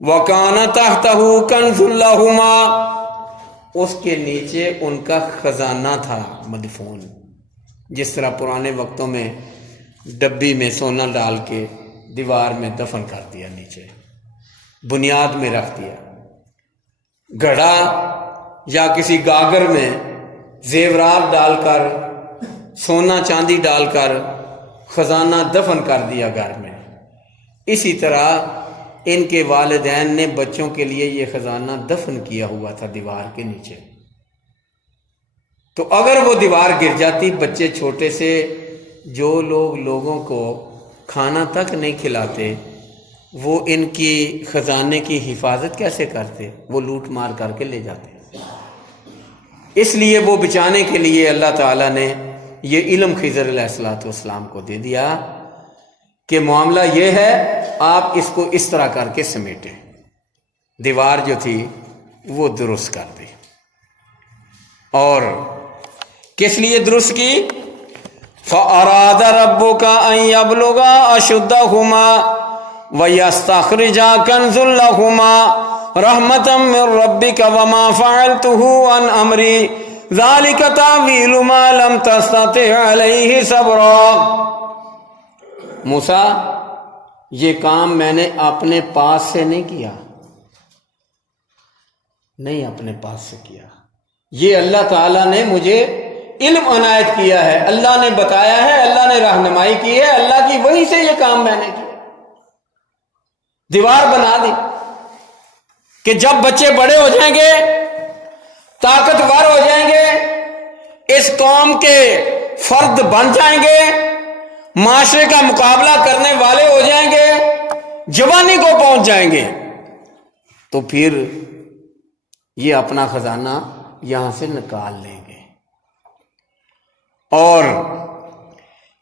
وَكَانَ تَحْتَهُ كَنْزٌ لَهُمَا، اس کے نیچے ان کا خزانہ تھا مدفون، جس طرح پرانے وقتوں میں ڈبی میں سونا ڈال کے دیوار میں دفن کر دیا، نیچے بنیاد میں رکھ دیا، گھڑا یا کسی گاگر میں زیورات ڈال کر، سونا چاندی ڈال کر خزانہ دفن کر دیا گھر میں، اسی طرح ان کے والدین نے بچوں کے لیے یہ خزانہ دفن کیا ہوا تھا دیوار کے نیچے۔ تو اگر وہ دیوار گر جاتی، بچے چھوٹے سے جو لوگوں کو کھانا تک نہیں کھلاتے، وہ ان کی خزانے کی حفاظت کیسے کرتے؟ وہ لوٹ مار کر کے لے جاتے۔ اس لیے وہ بچانے کے لیے اللہ تعالیٰ نے یہ علم خضر علیہ السلام کو دے دیا کہ معاملہ یہ ہے، آپ اس کو اس طرح کر کے سمیٹیں، دیوار جو تھی وہ درست کر دی۔ اور کس لیے درست کی؟ فَأَرَادَ رَبُّكَ أَن يَبْلُغَا أَشُدَّهُمَا وَيَسْتَخْرِجَا كَنْزًا لَهُمَا رَحْمَةً مِّن رَّبِّكَ وَمَا فَعَلْتُهُ عَنْ أَمْرِي ذَلِكَ تَأْوِيلُ مَا لَمْ تَسْتَطِعْ عَلَيْهِ صَبْرًا۔ موسیٰ، یہ کام میں نے اپنے پاس سے نہیں کیا، نہیں اپنے پاس سے کیا، یہ اللہ تعالیٰ نے مجھے علم عنایت کیا ہے، اللہ نے بتایا ہے، اللہ نے رہنمائی کی ہے، اللہ کی وحی سے یہ کام میں نے کیا، دیوار بنا دی کہ جب بچے بڑے ہو جائیں گے، طاقتور ہو جائیں گے، اس قوم کے فرد بن جائیں گے، معاشرے کا مقابلہ کرنے والے ہو جائیں گے، جوانی کو پہنچ جائیں گے، تو پھر یہ اپنا خزانہ یہاں سے نکال لیں گے۔ اور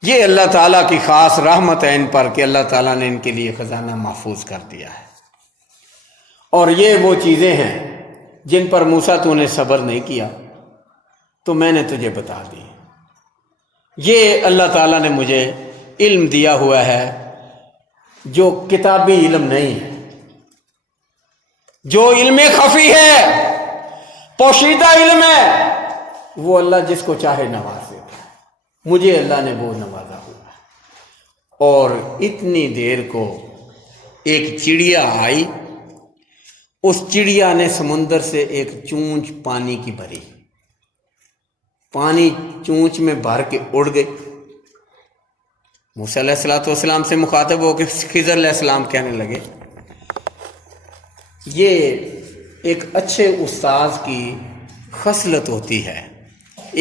یہ اللہ تعالیٰ کی خاص رحمت ہے ان پر کہ اللہ تعالیٰ نے ان کے لیے خزانہ محفوظ کر دیا ہے۔ اور یہ وہ چیزیں ہیں جن پر موسیٰ تو نے صبر نہیں کیا، تو میں نے تجھے بتا دی۔ یہ اللہ تعالیٰ نے مجھے علم دیا ہوا ہے جو کتابی علم نہیں ہے، جو علم خفی ہے، پوشیدہ علم ہے، وہ اللہ جس کو چاہے نواز دیتا ہے، مجھے اللہ نے وہ نوازا ہوا ہے۔ اور اتنی دیر کو ایک چڑیا آئی، اس چڑیا نے سمندر سے ایک چونچ پانی کی بھری، پانی چونچ میں بھر کے اڑ گئی۔ موسیٰ علیہ السلام سے مخاطب ہو کے خضر علیہ السلام کہنے لگے، یہ ایک اچھے استاذ کی خصلت ہوتی ہے،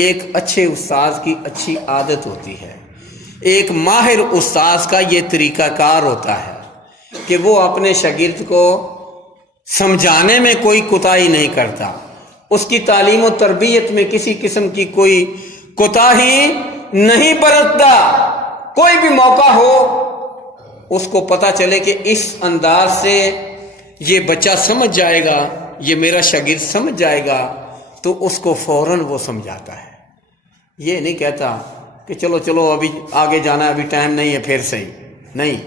ایک اچھے استاذ کی اچھی عادت ہوتی ہے، ایک ماہر استاذ کا یہ طریقہ کار ہوتا ہے کہ وہ اپنے شاگرد کو سمجھانے میں کوئی کوتاہی نہیں کرتا، اس کی تعلیم و تربیت میں کسی قسم کی کوئی کوتاہی نہیں برتتا۔ کوئی بھی موقع ہو، اس کو پتہ چلے کہ اس انداز سے یہ بچہ سمجھ جائے گا، یہ میرا شاگرد سمجھ جائے گا، تو اس کو فوراً وہ سمجھاتا ہے۔ یہ نہیں کہتا کہ چلو چلو ابھی آگے جانا ہے، ابھی ٹائم نہیں ہے، پھر صحیح نہیں،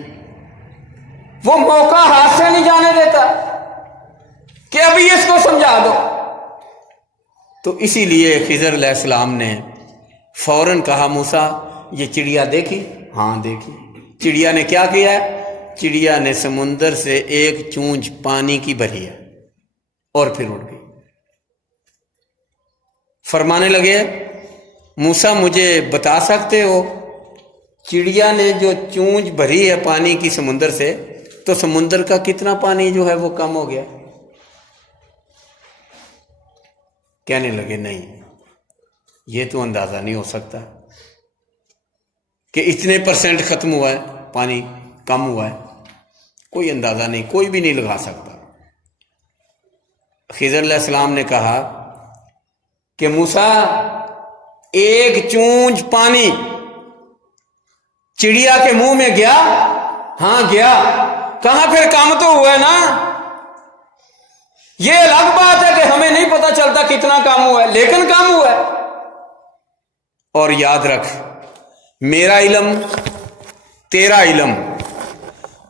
وہ موقع ہاتھ سے نہیں جانے دیتا کہ ابھی اس کو سمجھا دو۔ تو اسی لیے خضر علیہ السلام نے فوراً کہا، موسیٰ یہ چڑیا دیکھی؟ ہاں دیکھی۔ چڑیا نے کیا کیا ہے؟ چڑیا نے سمندر سے ایک چونچ پانی کی بھری ہے اور پھر اڑ گئی۔ فرمانے لگے، موسیٰ مجھے بتا سکتے ہو چڑیا نے جو چونچ بھری ہے پانی کی سمندر سے، تو سمندر کا کتنا پانی جو ہے وہ کم ہو گیا؟ کہنے لگے نہیں، یہ تو اندازہ نہیں ہو سکتا کہ اتنے پرسنٹ ختم ہوا ہے، پانی کم ہوا ہے، کوئی اندازہ نہیں، کوئی بھی نہیں لگا سکتا۔ خضر علیہ السلام نے کہا کہ موسیٰ ایک چونچ پانی چڑیا کے منہ میں گیا؟ ہاں گیا۔ کہاں؟ پھر کام تو ہوا ہے نا۔ یہ الگ بات ہے کہ ہمیں نہیں پتا چلتا کتنا کام ہوا ہے، لیکن کام ہوا ہے۔ اور یاد رکھ، میرا علم، تیرا علم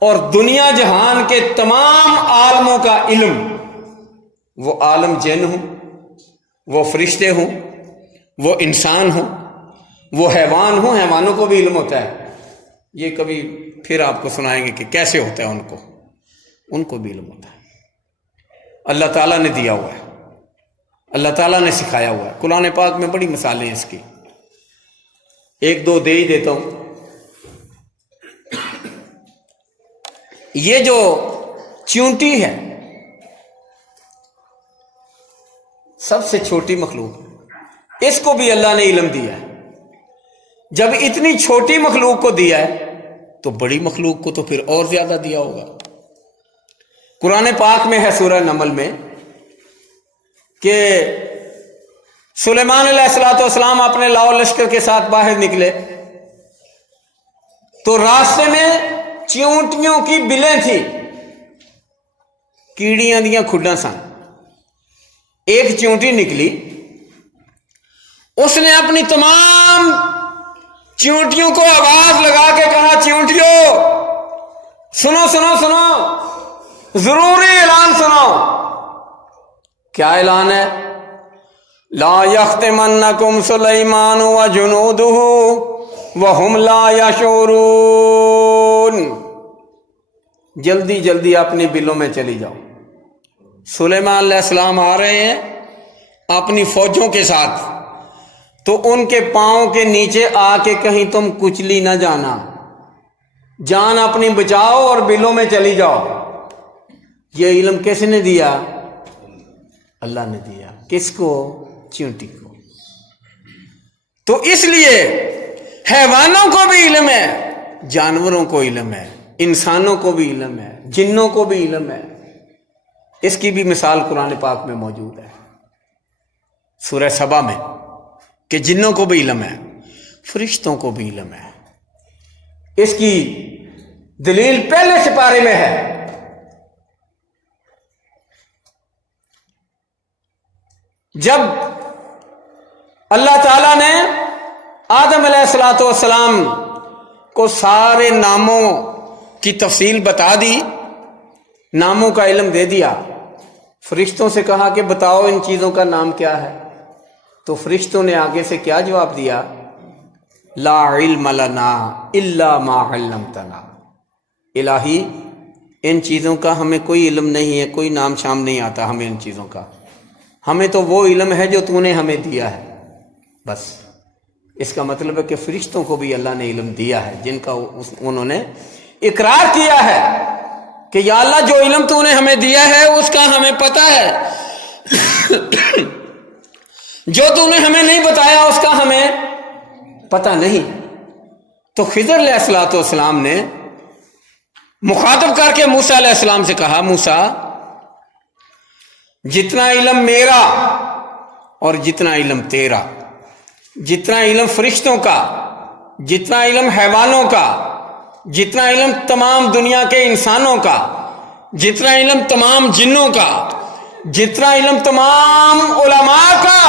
اور دنیا جہان کے تمام عالموں کا علم، وہ عالم جن ہوں، وہ فرشتے ہوں، وہ انسان ہوں، وہ حیوان ہوں، حیوانوں کو بھی علم ہوتا ہے۔ یہ کبھی پھر آپ کو سنائیں گے کہ کیسے ہوتا ہے، ان کو بھی علم ہوتا ہے۔ اللہ تعالیٰ نے دیا ہوا ہے، اللہ تعالیٰ نے سکھایا ہوا ہے۔ قرآن پاک میں بڑی مثالیں ہیں اس کی، ایک دو دے ہی دیتا ہوں۔ یہ جو چیونٹی ہے، سب سے چھوٹی مخلوق، اس کو بھی اللہ نے علم دیا ہے۔ جب اتنی چھوٹی مخلوق کو دیا ہے تو بڑی مخلوق کو تو پھر اور زیادہ دیا ہوگا۔ قرآن پاک میں ہے سورہ نمل میں کہ سلیمان علیہ السلام اپنے لاؤ لشکر کے ساتھ باہر نکلے تو راستے میں چیونٹیوں کی بلیں تھیں، کیڑیاں دیاں کھڈاں سن۔ ایک چیونٹی نکلی، اس نے اپنی تمام چیونٹیوں کو آواز لگا کے کہا، چیونٹیوں سنو سنو سنو، ضروری اعلان سنو۔ کیا اعلان ہے؟ لا یختمنکم سلیمان وجنودہ وہم لا یشعرون۔ جلدی جلدی اپنی بلوں میں چلی جاؤ۔ سلیمان علیہ السلام آ رہے ہیں اپنی فوجوں کے ساتھ، تو ان کے پاؤں کے نیچے آ کے کہیں تم کچلی نہ جانا، جان اپنی بچاؤ اور بلوں میں چلی جاؤ۔ یہ علم کس نے دیا؟ اللہ نے دیا۔ کس کو؟ چیونٹی کو۔ تو اس لیے حیوانوں کو بھی علم ہے، جانوروں کو علم ہے، انسانوں کو بھی علم ہے، جنوں کو بھی علم ہے۔ اس کی بھی مثال قرآن پاک میں موجود ہے سورہ سبا میں، کہ جنوں کو بھی علم ہے، فرشتوں کو بھی علم ہے۔ اس کی دلیل پہلے سپارے میں ہے۔ جب اللہ تعالیٰ نے آدم علیہ السلام کو سارے ناموں کی تفصیل بتا دی، ناموں کا علم دے دیا، فرشتوں سے کہا کہ بتاؤ ان چیزوں کا نام کیا ہے، تو فرشتوں نے آگے سے کیا جواب دیا؟ لا علم لنا الا ما علمتنا۔ الہی ان چیزوں کا ہمیں کوئی علم نہیں ہے، کوئی نام شام نہیں آتا ہمیں ان چیزوں کا، ہمیں تو وہ علم ہے جو تو نے ہمیں دیا ہے بس۔ اس کا مطلب ہے کہ فرشتوں کو بھی اللہ نے علم دیا ہے، جن کا انہوں نے اقرار کیا ہے کہ یا اللہ جو علم تو نے ہمیں دیا ہے اس کا ہمیں پتہ ہے، جو تو نے ہمیں نہیں بتایا اس کا ہمیں پتہ نہیں۔ تو خضر علیہ السلام نے مخاطب کر کے موسیٰ علیہ السلام سے کہا، موسیٰ جتنا علم میرا اور جتنا علم تیرا، جتنا علم فرشتوں کا، جتنا علم حیوانوں کا، جتنا علم تمام دنیا کے انسانوں کا، جتنا علم تمام جنوں کا، جتنا علم تمام علماء کا،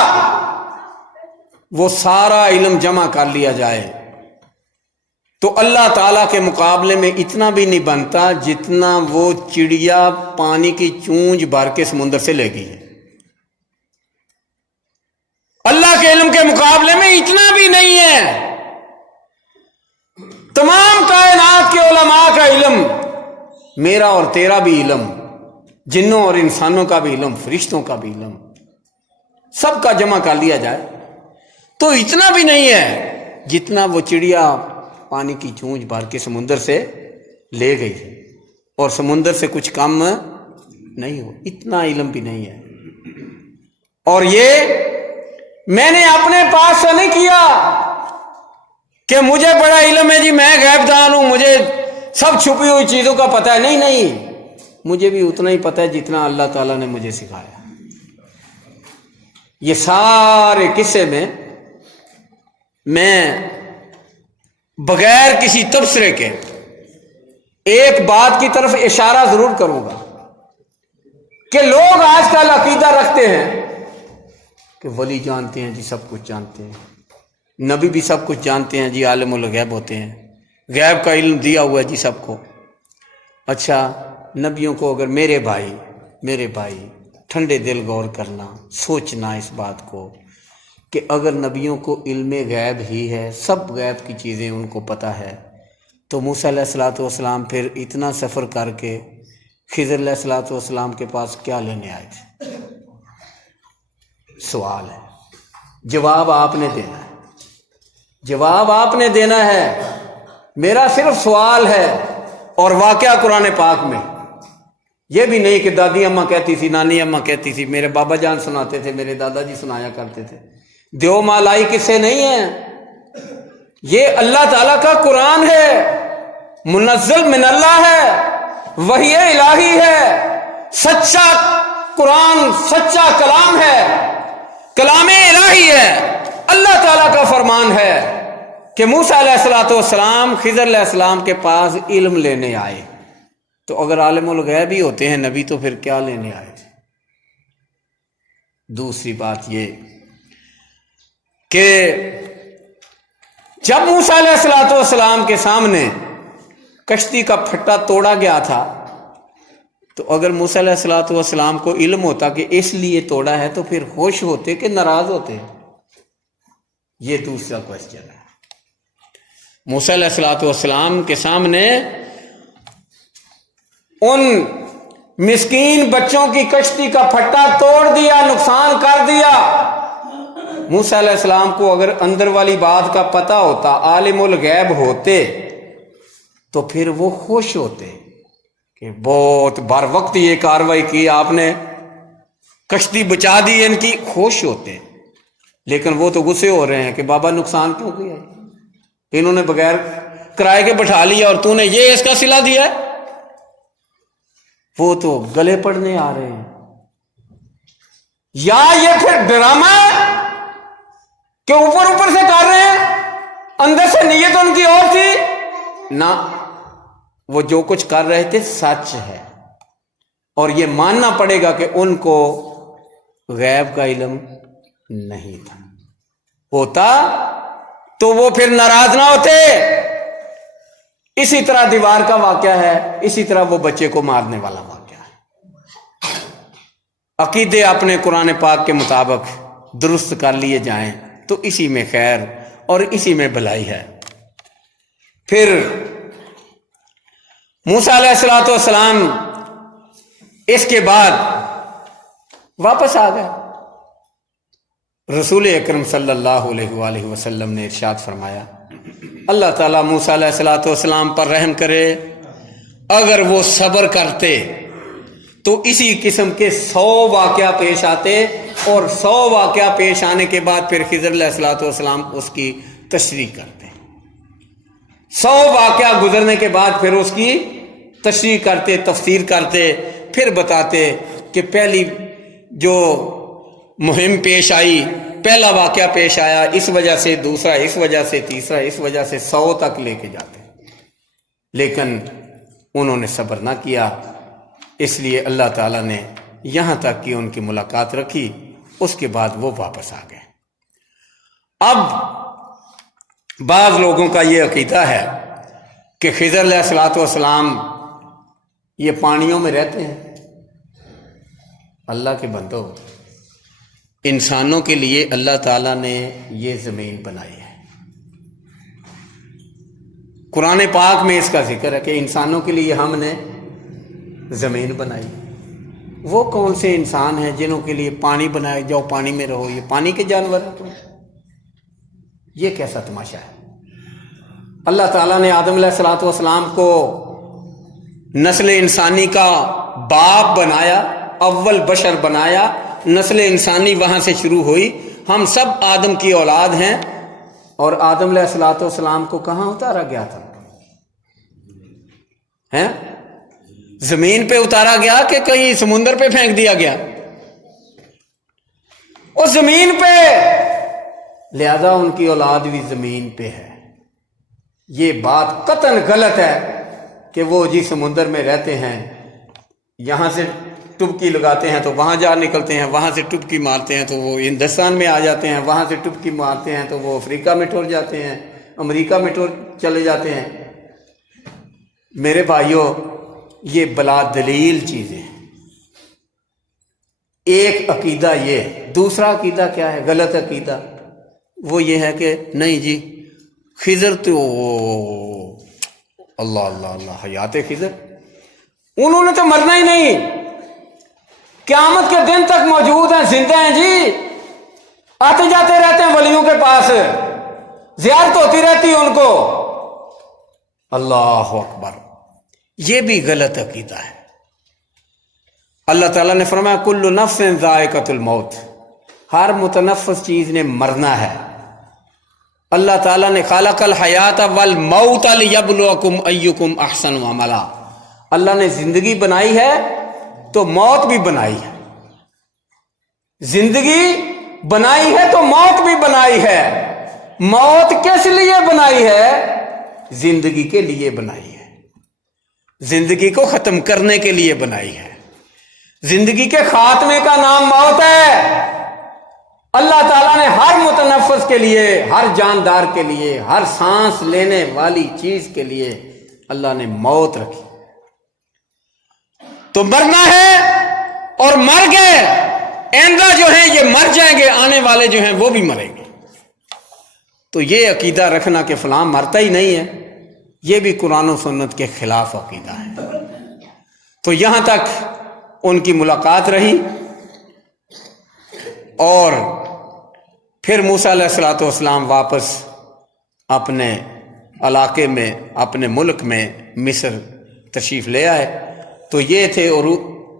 وہ سارا علم جمع کر لیا جائے تو اللہ تعالیٰ کے مقابلے میں اتنا بھی نہیں بنتا جتنا وہ چڑیا پانی کی چونچ بھر کے سمندر سے لے گئی ہے۔ اللہ کے علم کے مقابلے میں اتنا بھی نہیں ہے۔ تمام کائنات کے علماء کا علم، میرا اور تیرا بھی علم، جنوں اور انسانوں کا بھی علم، فرشتوں کا بھی علم، سب کا جمع کر لیا جائے تو اتنا بھی نہیں ہے جتنا وہ چڑیا پانی کی چونچ بھر کے سمندر سے لے گئی ہے، اور سمندر سے کچھ کم نہیں ہو، اتنا علم بھی نہیں ہے۔ اور یہ میں نے اپنے پاس سے نہیں کیا کہ مجھے بڑا علم ہے جی، میں غیب دان ہوں، مجھے سب چھپی ہوئی چیزوں کا پتہ ہے۔ نہیں نہیں، مجھے بھی اتنا ہی پتہ ہے جتنا اللہ تعالیٰ نے مجھے سکھایا۔ یہ سارے قصے میں بغیر کسی تبصرے کے ایک بات کی طرف اشارہ ضرور کروں گا کہ لوگ آج کل عقیدہ رکھتے ہیں کہ ولی جانتے ہیں جی، سب کچھ جانتے ہیں، نبی بھی سب کچھ جانتے ہیں جی، عالم الغیب ہوتے ہیں، غیب کا علم دیا ہوا ہے جی سب کو۔ اچھا، نبیوں کو اگر میرے بھائی ٹھنڈے دل غور کرنا، سوچنا اس بات کو کہ اگر نبیوں کو علم غیب ہی ہے، سب غیب کی چیزیں ان کو پتہ ہے، تو موسیٰ علیہ الصلوۃ والسلام پھر اتنا سفر کر کے خضر علیہ الصلوۃ والسلام کے پاس کیا لینے آئے تھے؟ سوال ہے، جواب آپ نے دینا ہے، جواب آپ نے دینا ہے۔ میرا صرف سوال ہے، اور واقعہ قرآن پاک میں، یہ بھی نہیں کہ دادی اماں کہتی تھی، نانی اماں کہتی تھی، میرے بابا جان سناتے تھے، میرے دادا جی سنایا کرتے تھے، دیو مالائی قصے نہیں ہیں، یہ اللہ تعالیٰ کا قرآن ہے، منزل من اللہ ہے، وحی الہی ہے، سچا قرآن، سچا کلام ہے، کلام الہی ہے، اللہ تعالیٰ کا فرمان ہے کہ موسیٰ علیہ الصلوۃ والسلام خضر علیہ السلام کے پاس علم لینے آئے۔ تو اگر عالم الغیب ہی ہوتے ہیں نبی، تو پھر کیا لینے آئے تھے؟ دوسری بات یہ کہ جب موسیٰ علیہ الصلوۃ والسلام کے سامنے کشتی کا پھٹا توڑا گیا تھا، تو اگر موسیٰ علیہ الصلوۃ والسلام کو علم ہوتا کہ اس لیے توڑا ہے، تو پھر خوش ہوتے کہ ناراض ہوتے؟ یہ دوسرا کوشچن ہے۔ موسیٰ علیہ الصلوۃ والسلام کے سامنے ان مسکین بچوں کی کشتی کا پھٹا توڑ دیا، نقصان کر دیا۔ موسیٰ علیہ السلام کو اگر اندر والی بات کا پتہ ہوتا، عالم الغیب ہوتے، تو پھر وہ خوش ہوتے کہ بہت بر وقت یہ کارروائی کی آپ نے، کشتی بچا دی ان کی، خوش ہوتے۔ لیکن وہ تو غصے ہو رہے ہیں کہ بابا نقصان کیوں کیا ہے، انہوں نے بغیر کرائے کے بٹھا لیا اور تو نے یہ اس کا صلہ دیا ہے۔ وہ تو گلے پڑنے آ رہے ہیں۔ یا یہ پھر ڈرامہ ہے کہ اوپر سے کر رہے ہیں، اندر سے نیت ان کی اور تھی نہ، وہ جو کچھ کر رہے تھے سچ ہے، اور یہ ماننا پڑے گا کہ ان کو غیب کا علم نہیں تھا، ہوتا تو وہ پھر ناراض نہ ہوتے۔ اسی طرح دیوار کا واقعہ ہے، اسی طرح وہ بچے کو مارنے والا واقعہ ہے۔ عقیدے اپنے قرآن پاک کے مطابق درست کر لیے جائیں تو اسی میں خیر اور اسی میں بھلائی ہے۔ پھر موسیٰ علیہ الصلوۃ والسلام اس کے بعد واپس آ گئے۔ رسول اکرم صلی اللہ علیہ وآلہ وسلم نے ارشاد فرمایا، اللہ تعالیٰ موسیٰ علیہ الصلوۃ والسلام پر رحم کرے، اگر وہ صبر کرتے تو اسی قسم کے 100 واقعہ پیش آتے، اور 100 واقعہ پیش آنے کے بعد پھر خضر علیہ الصلوۃ والسلام اس کی تشریح کرتے، 100 واقعہ گزرنے کے بعد پھر اس کی تشریح کرتے، تفسیر کرتے، پھر بتاتے کہ پہلی جو مہم پیش آئی، پہلا واقعہ پیش آیا اس وجہ سے، دوسرا اس وجہ سے، تیسرا اس وجہ سے، 100 تک لے کے جاتے۔ لیکن انہوں نے صبر نہ کیا، اس لیے اللہ تعالیٰ نے یہاں تک کہ ان کی ملاقات رکھی، اس کے بعد وہ واپس آ گئے۔ اب بعض لوگوں کا یہ عقیدہ ہے کہ خضر علیہ الصلوۃ والسلام یہ پانیوں میں رہتے ہیں۔ اللہ کے بندو، انسانوں کے لیے اللہ تعالیٰ نے یہ زمین بنائی ہے۔ قرآن پاک میں اس کا ذکر ہے کہ انسانوں کے لیے ہم نے زمین بنائی۔ وہ کون سے انسان ہیں جنہوں کے لیے پانی بنائے، جاؤ پانی میں رہو، یہ پانی کے جانور ہیں تم؟ یہ کیسا تماشا ہے؟ اللہ تعالیٰ نے آدم علیہ الصلوۃ والسلام کو نسل انسانی کا باپ بنایا، اول بشر بنایا، نسل انسانی وہاں سے شروع ہوئی، ہم سب آدم کی اولاد ہیں، اور آدم علیہ الصلوۃ والسلام کو کہاں اتارا گیا تھا؟ ہیں؟ زمین پہ اتارا گیا کہ کہیں سمندر پہ پھینک دیا گیا؟ اور زمین پہ، لہذا ان کی اولاد بھی زمین پہ ہے۔ یہ بات قطعاً غلط ہے کہ وہ جی سمندر میں رہتے ہیں، یہاں سے ٹبکی لگاتے ہیں تو وہاں جا نکلتے ہیں، وہاں سے ٹبکی مارتے ہیں تو وہ ہندوستان میں آ جاتے ہیں، وہاں سے ٹبکی مارتے ہیں تو وہ افریقہ میں ٹر جاتے ہیں، امریکہ میں ٹر چلے جاتے ہیں۔ میرے بھائیوں، یہ بلا دلیل چیزیں ہیں۔ ایک عقیدہ یہ، دوسرا عقیدہ کیا ہے؟ غلط عقیدہ وہ یہ ہے کہ نہیں جی خضر تو اللہ اللہ اللہ حیات خضر، انہوں نے تو مرنا ہی نہیں، قیامت کے دن تک موجود ہیں، زندہ ہیں جی، آتے جاتے رہتے ہیں ولیوں کے پاس، زیارت ہوتی رہتی ہے ان کو۔ اللہ اکبر، یہ بھی غلط عقیدہ ہے۔ اللہ تعالیٰ نے فرمایا کل نفس ذائقۃ الموت، ہر متنفس چیز نے مرنا ہے۔ اللہ تعالیٰ نے خالق الحیات والموت لیبلوکم ایکم احسن عملا، اللہ نے زندگی بنائی ہے تو موت بھی بنائی ہے، زندگی بنائی ہے تو موت بھی بنائی ہے۔ موت کس لیے بنائی ہے؟ زندگی کے لیے بنائی ہے، زندگی کو ختم کرنے کے لیے بنائی ہے۔ زندگی کے خاتمے کا نام موت ہے۔ اللہ تعالیٰ نے ہر متنفس کے لیے، ہر جاندار کے لیے، ہر سانس لینے والی چیز کے لیے اللہ نے موت رکھی۔ تو مرنا ہے اور مر گئے، آئندہ جو ہیں یہ مر جائیں گے، آنے والے جو ہیں وہ بھی مریں گے۔ تو یہ عقیدہ رکھنا کہ فلاں مرتا ہی نہیں ہے، یہ بھی قرآن و سنت کے خلاف عقیدہ ہے۔ تو یہاں تک ان کی ملاقات رہی، اور پھر موسیٰ علیہ الصلوۃ والسلام واپس اپنے علاقے میں، اپنے ملک میں مصر تشریف لے آئے۔ تو یہ تھے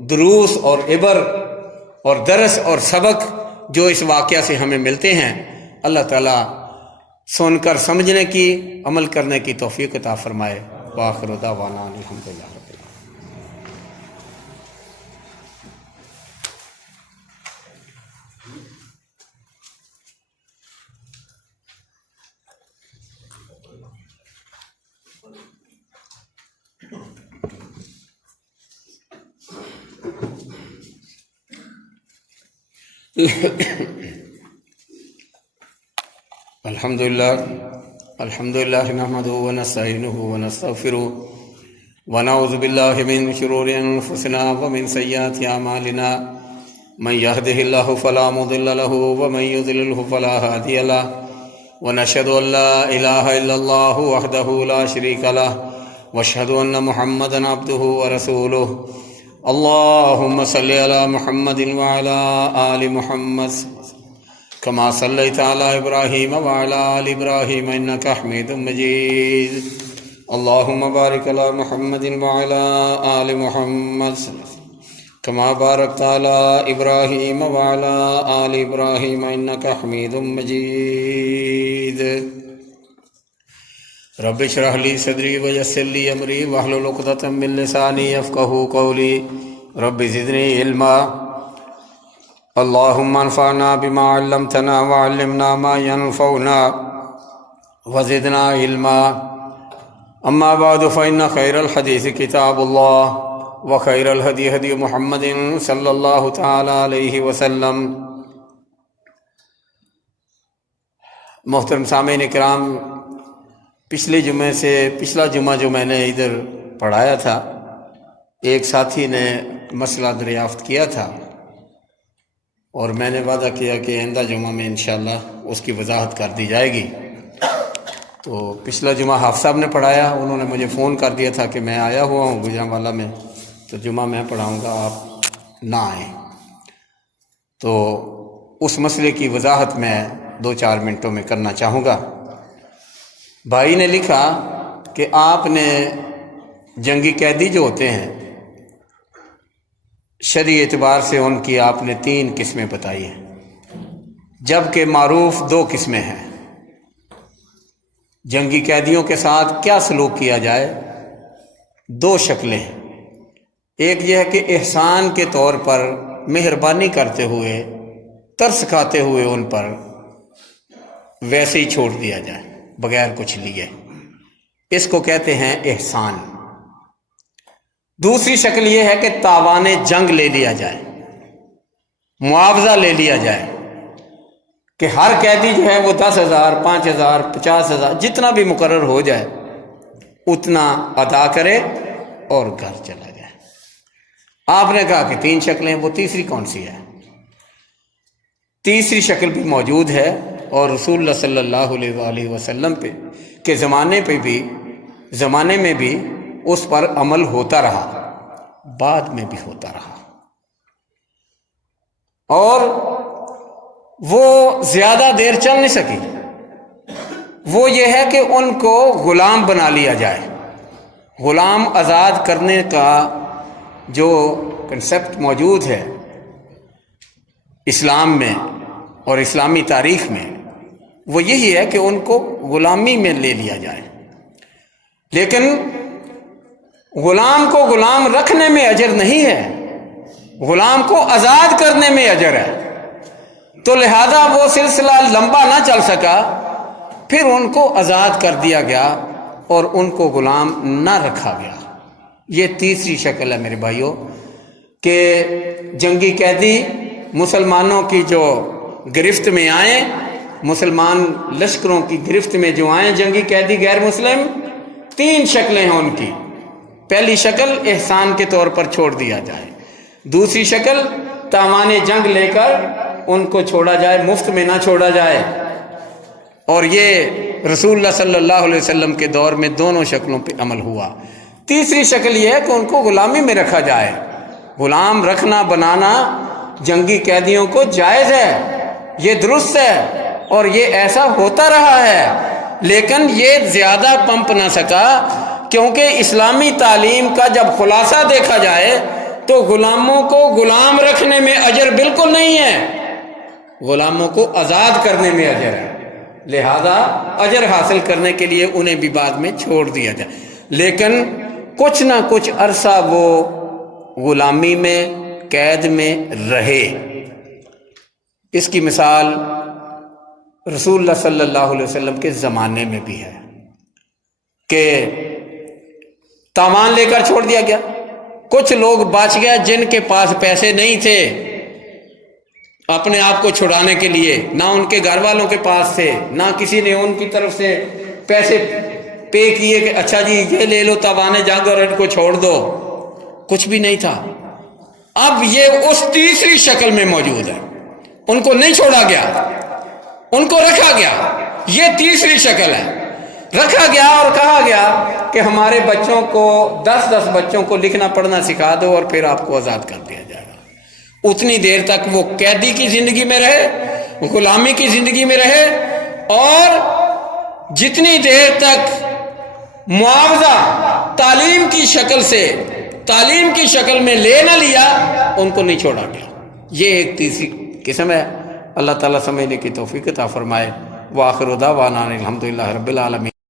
دروس اور عبر اور درس اور سبق جو اس واقعہ سے ہمیں ملتے ہیں۔ اللہ تعالیٰ سن کر سمجھنے کی، عمل کرنے کی توفیق عطا فرمائے۔ وآخر دعوانا الحمدللہ۔ الحمدللہ نحمدہ ونستعینہ ونستغفرہ ونعوذ باللہ من شرور انفسنا ومن سیئات اعمالنا، من یہدہ اللہ فلا مضل لہ ومن یضللہ فلا ہادی لہ، ونشہد ان لا الہ الا اللہ وحدہ لا شریک لہ، واشہد ان محمدا عبدہ ورسولہ۔ اللہم صلی علی محمد وعلی آل محمد كما صليت على إبراهيم وعلى آل إبراهيم إنك حميد مجيد، اللهم بارك على محمد وعلى آل محمد كما باركت على إبراهيم وعلى آل إبراهيم إنك حميد مجيد۔ رب اشرح لي صدري ويسر لي أمري واحلل عقدة من لساني يفقهوا قولي، رب زدني علما، اللهم انفعنا بما علمتنا وعلمنا ما ينفعنا وزدنا علما۔ اما بعد فإن خير الحديث كتاب الله وخير الهدي هدي محمد صلى الله تعالى عليه وسلم۔ محترم سامعین کرام، پچھلا جمعہ جو میں نے ادھر پڑھایا تھا، ایک ساتھی نے مسئلہ دریافت کیا تھا، اور میں نے وعدہ کیا کہ آئندہ جمعہ میں انشاءاللہ اس کی وضاحت کر دی جائے گی۔ تو پچھلا جمعہ حافظ صاحب نے پڑھایا، انہوں نے مجھے فون کر دیا تھا کہ میں آیا ہوا ہوں گجرانوالہ میں، تو جمعہ میں پڑھاؤں گا، آپ نہ آئیں۔ تو اس مسئلے کی وضاحت میں 2-4 منٹوں میں کرنا چاہوں گا۔ بھائی نے لکھا کہ آپ نے جنگی قیدی جو ہوتے ہیں، شرعی اعتبار سے ان کی آپ نے 3 قسمیں بتائی ہیں، جبکہ معروف 2 قسمیں ہیں۔ جنگی قیدیوں کے ساتھ کیا سلوک کیا جائے؟ 2 شکلیں ہیں۔ ایک یہ ہے کہ احسان کے طور پر مہربانی کرتے ہوئے، ترس کھاتے ہوئے ان پر ویسے ہی چھوڑ دیا جائے بغیر کچھ لیے، اس کو کہتے ہیں احسان۔ دوسری شکل یہ ہے کہ تاوان جنگ لے لیا جائے، معاوضہ لے لیا جائے کہ ہر قیدی جو ہے وہ 10,000 5,000 50,000 جتنا بھی مقرر ہو جائے اتنا ادا کرے اور گھر چلا جائے۔ آپ نے کہا کہ 3 شکلیں، وہ تیسری کون سی ہے؟ تیسری شکل بھی موجود ہے، اور رسول اللہ صلی اللہ علیہ وآلہ وسلم پہ کے زمانے میں بھی اس پر عمل ہوتا رہا، بعد میں بھی ہوتا رہا، اور وہ زیادہ دیر چل نہیں سکی۔ وہ یہ ہے کہ ان کو غلام بنا لیا جائے۔ غلام آزاد کرنے کا جو کنسپٹ موجود ہے اسلام میں اور اسلامی تاریخ میں، وہ یہی ہے کہ ان کو غلامی میں لے لیا جائے، لیکن غلام کو غلام رکھنے میں اجر نہیں ہے، غلام کو آزاد کرنے میں اجر ہے۔ تو لہذا وہ سلسلہ لمبا نہ چل سکا، پھر ان کو آزاد کر دیا گیا اور ان کو غلام نہ رکھا گیا۔ یہ تیسری شکل ہے میرے بھائیوں، کہ جنگی قیدی مسلمانوں کی جو گرفت میں آئیں، مسلمان لشکروں کی گرفت میں جو آئیں جنگی قیدی غیر مسلم، 3 شکلیں ہیں ان کی۔ پہلی شکل احسان کے طور پر چھوڑ دیا جائے، دوسری شکل تاوان جنگ لے کر ان کو چھوڑا جائے، مفت میں نہ چھوڑا جائے، اور یہ رسول اللہ صلی اللہ علیہ وسلم کے دور میں دونوں شکلوں پہ عمل ہوا۔ تیسری شکل یہ ہے کہ ان کو غلامی میں رکھا جائے۔ غلام رکھنا بنانا جنگی قیدیوں کو جائز ہے، یہ درست ہے، اور یہ ایسا ہوتا رہا ہے، لیکن یہ زیادہ پمپ نہ سکا، کیونکہ اسلامی تعلیم کا جب خلاصہ دیکھا جائے تو غلاموں کو غلام رکھنے میں اجر بالکل نہیں ہے، غلاموں کو آزاد کرنے میں اجر ہے۔ لہذا اجر حاصل کرنے کے لیے انہیں بھی بعد میں چھوڑ دیا جائے، لیکن کچھ نہ کچھ عرصہ وہ غلامی میں، قید میں رہے۔ اس کی مثال رسول اللہ صلی اللہ علیہ وسلم کے زمانے میں بھی ہے کہ تاوان لے کر چھوڑ دیا گیا۔ کچھ لوگ بچ گئے جن کے پاس پیسے نہیں تھے اپنے آپ کو چھڑانے کے لیے، نہ ان کے گھر والوں کے پاس تھے، نہ کسی نے ان کی طرف سے پیسے پے کیے کہ اچھا جی یہ لے لو تاوان جنگ اور ان کو چھوڑ دو، کچھ بھی نہیں تھا۔ اب یہ اس تیسری شکل میں موجود ہے، ان کو نہیں چھوڑا گیا، ان کو رکھا گیا۔ یہ تیسری شکل ہے، رکھا گیا اور کہا گیا کہ ہمارے بچوں کو 10 بچوں کو لکھنا پڑھنا سکھا دو اور پھر آپ کو آزاد کر دیا جائے گا۔ اتنی دیر تک وہ قیدی کی زندگی میں رہے، غلامی کی زندگی میں رہے، اور جتنی دیر تک معاوضہ تعلیم کی شکل میں لے نہ لیا ان کو نہیں چھوڑا گیا۔ یہ ایک تیسری قسم ہے۔ اللہ تعالیٰ سمجھنے کی توفیق عطا فرمائے۔ وآخر دعوانا الحمدللہ رب العالمین۔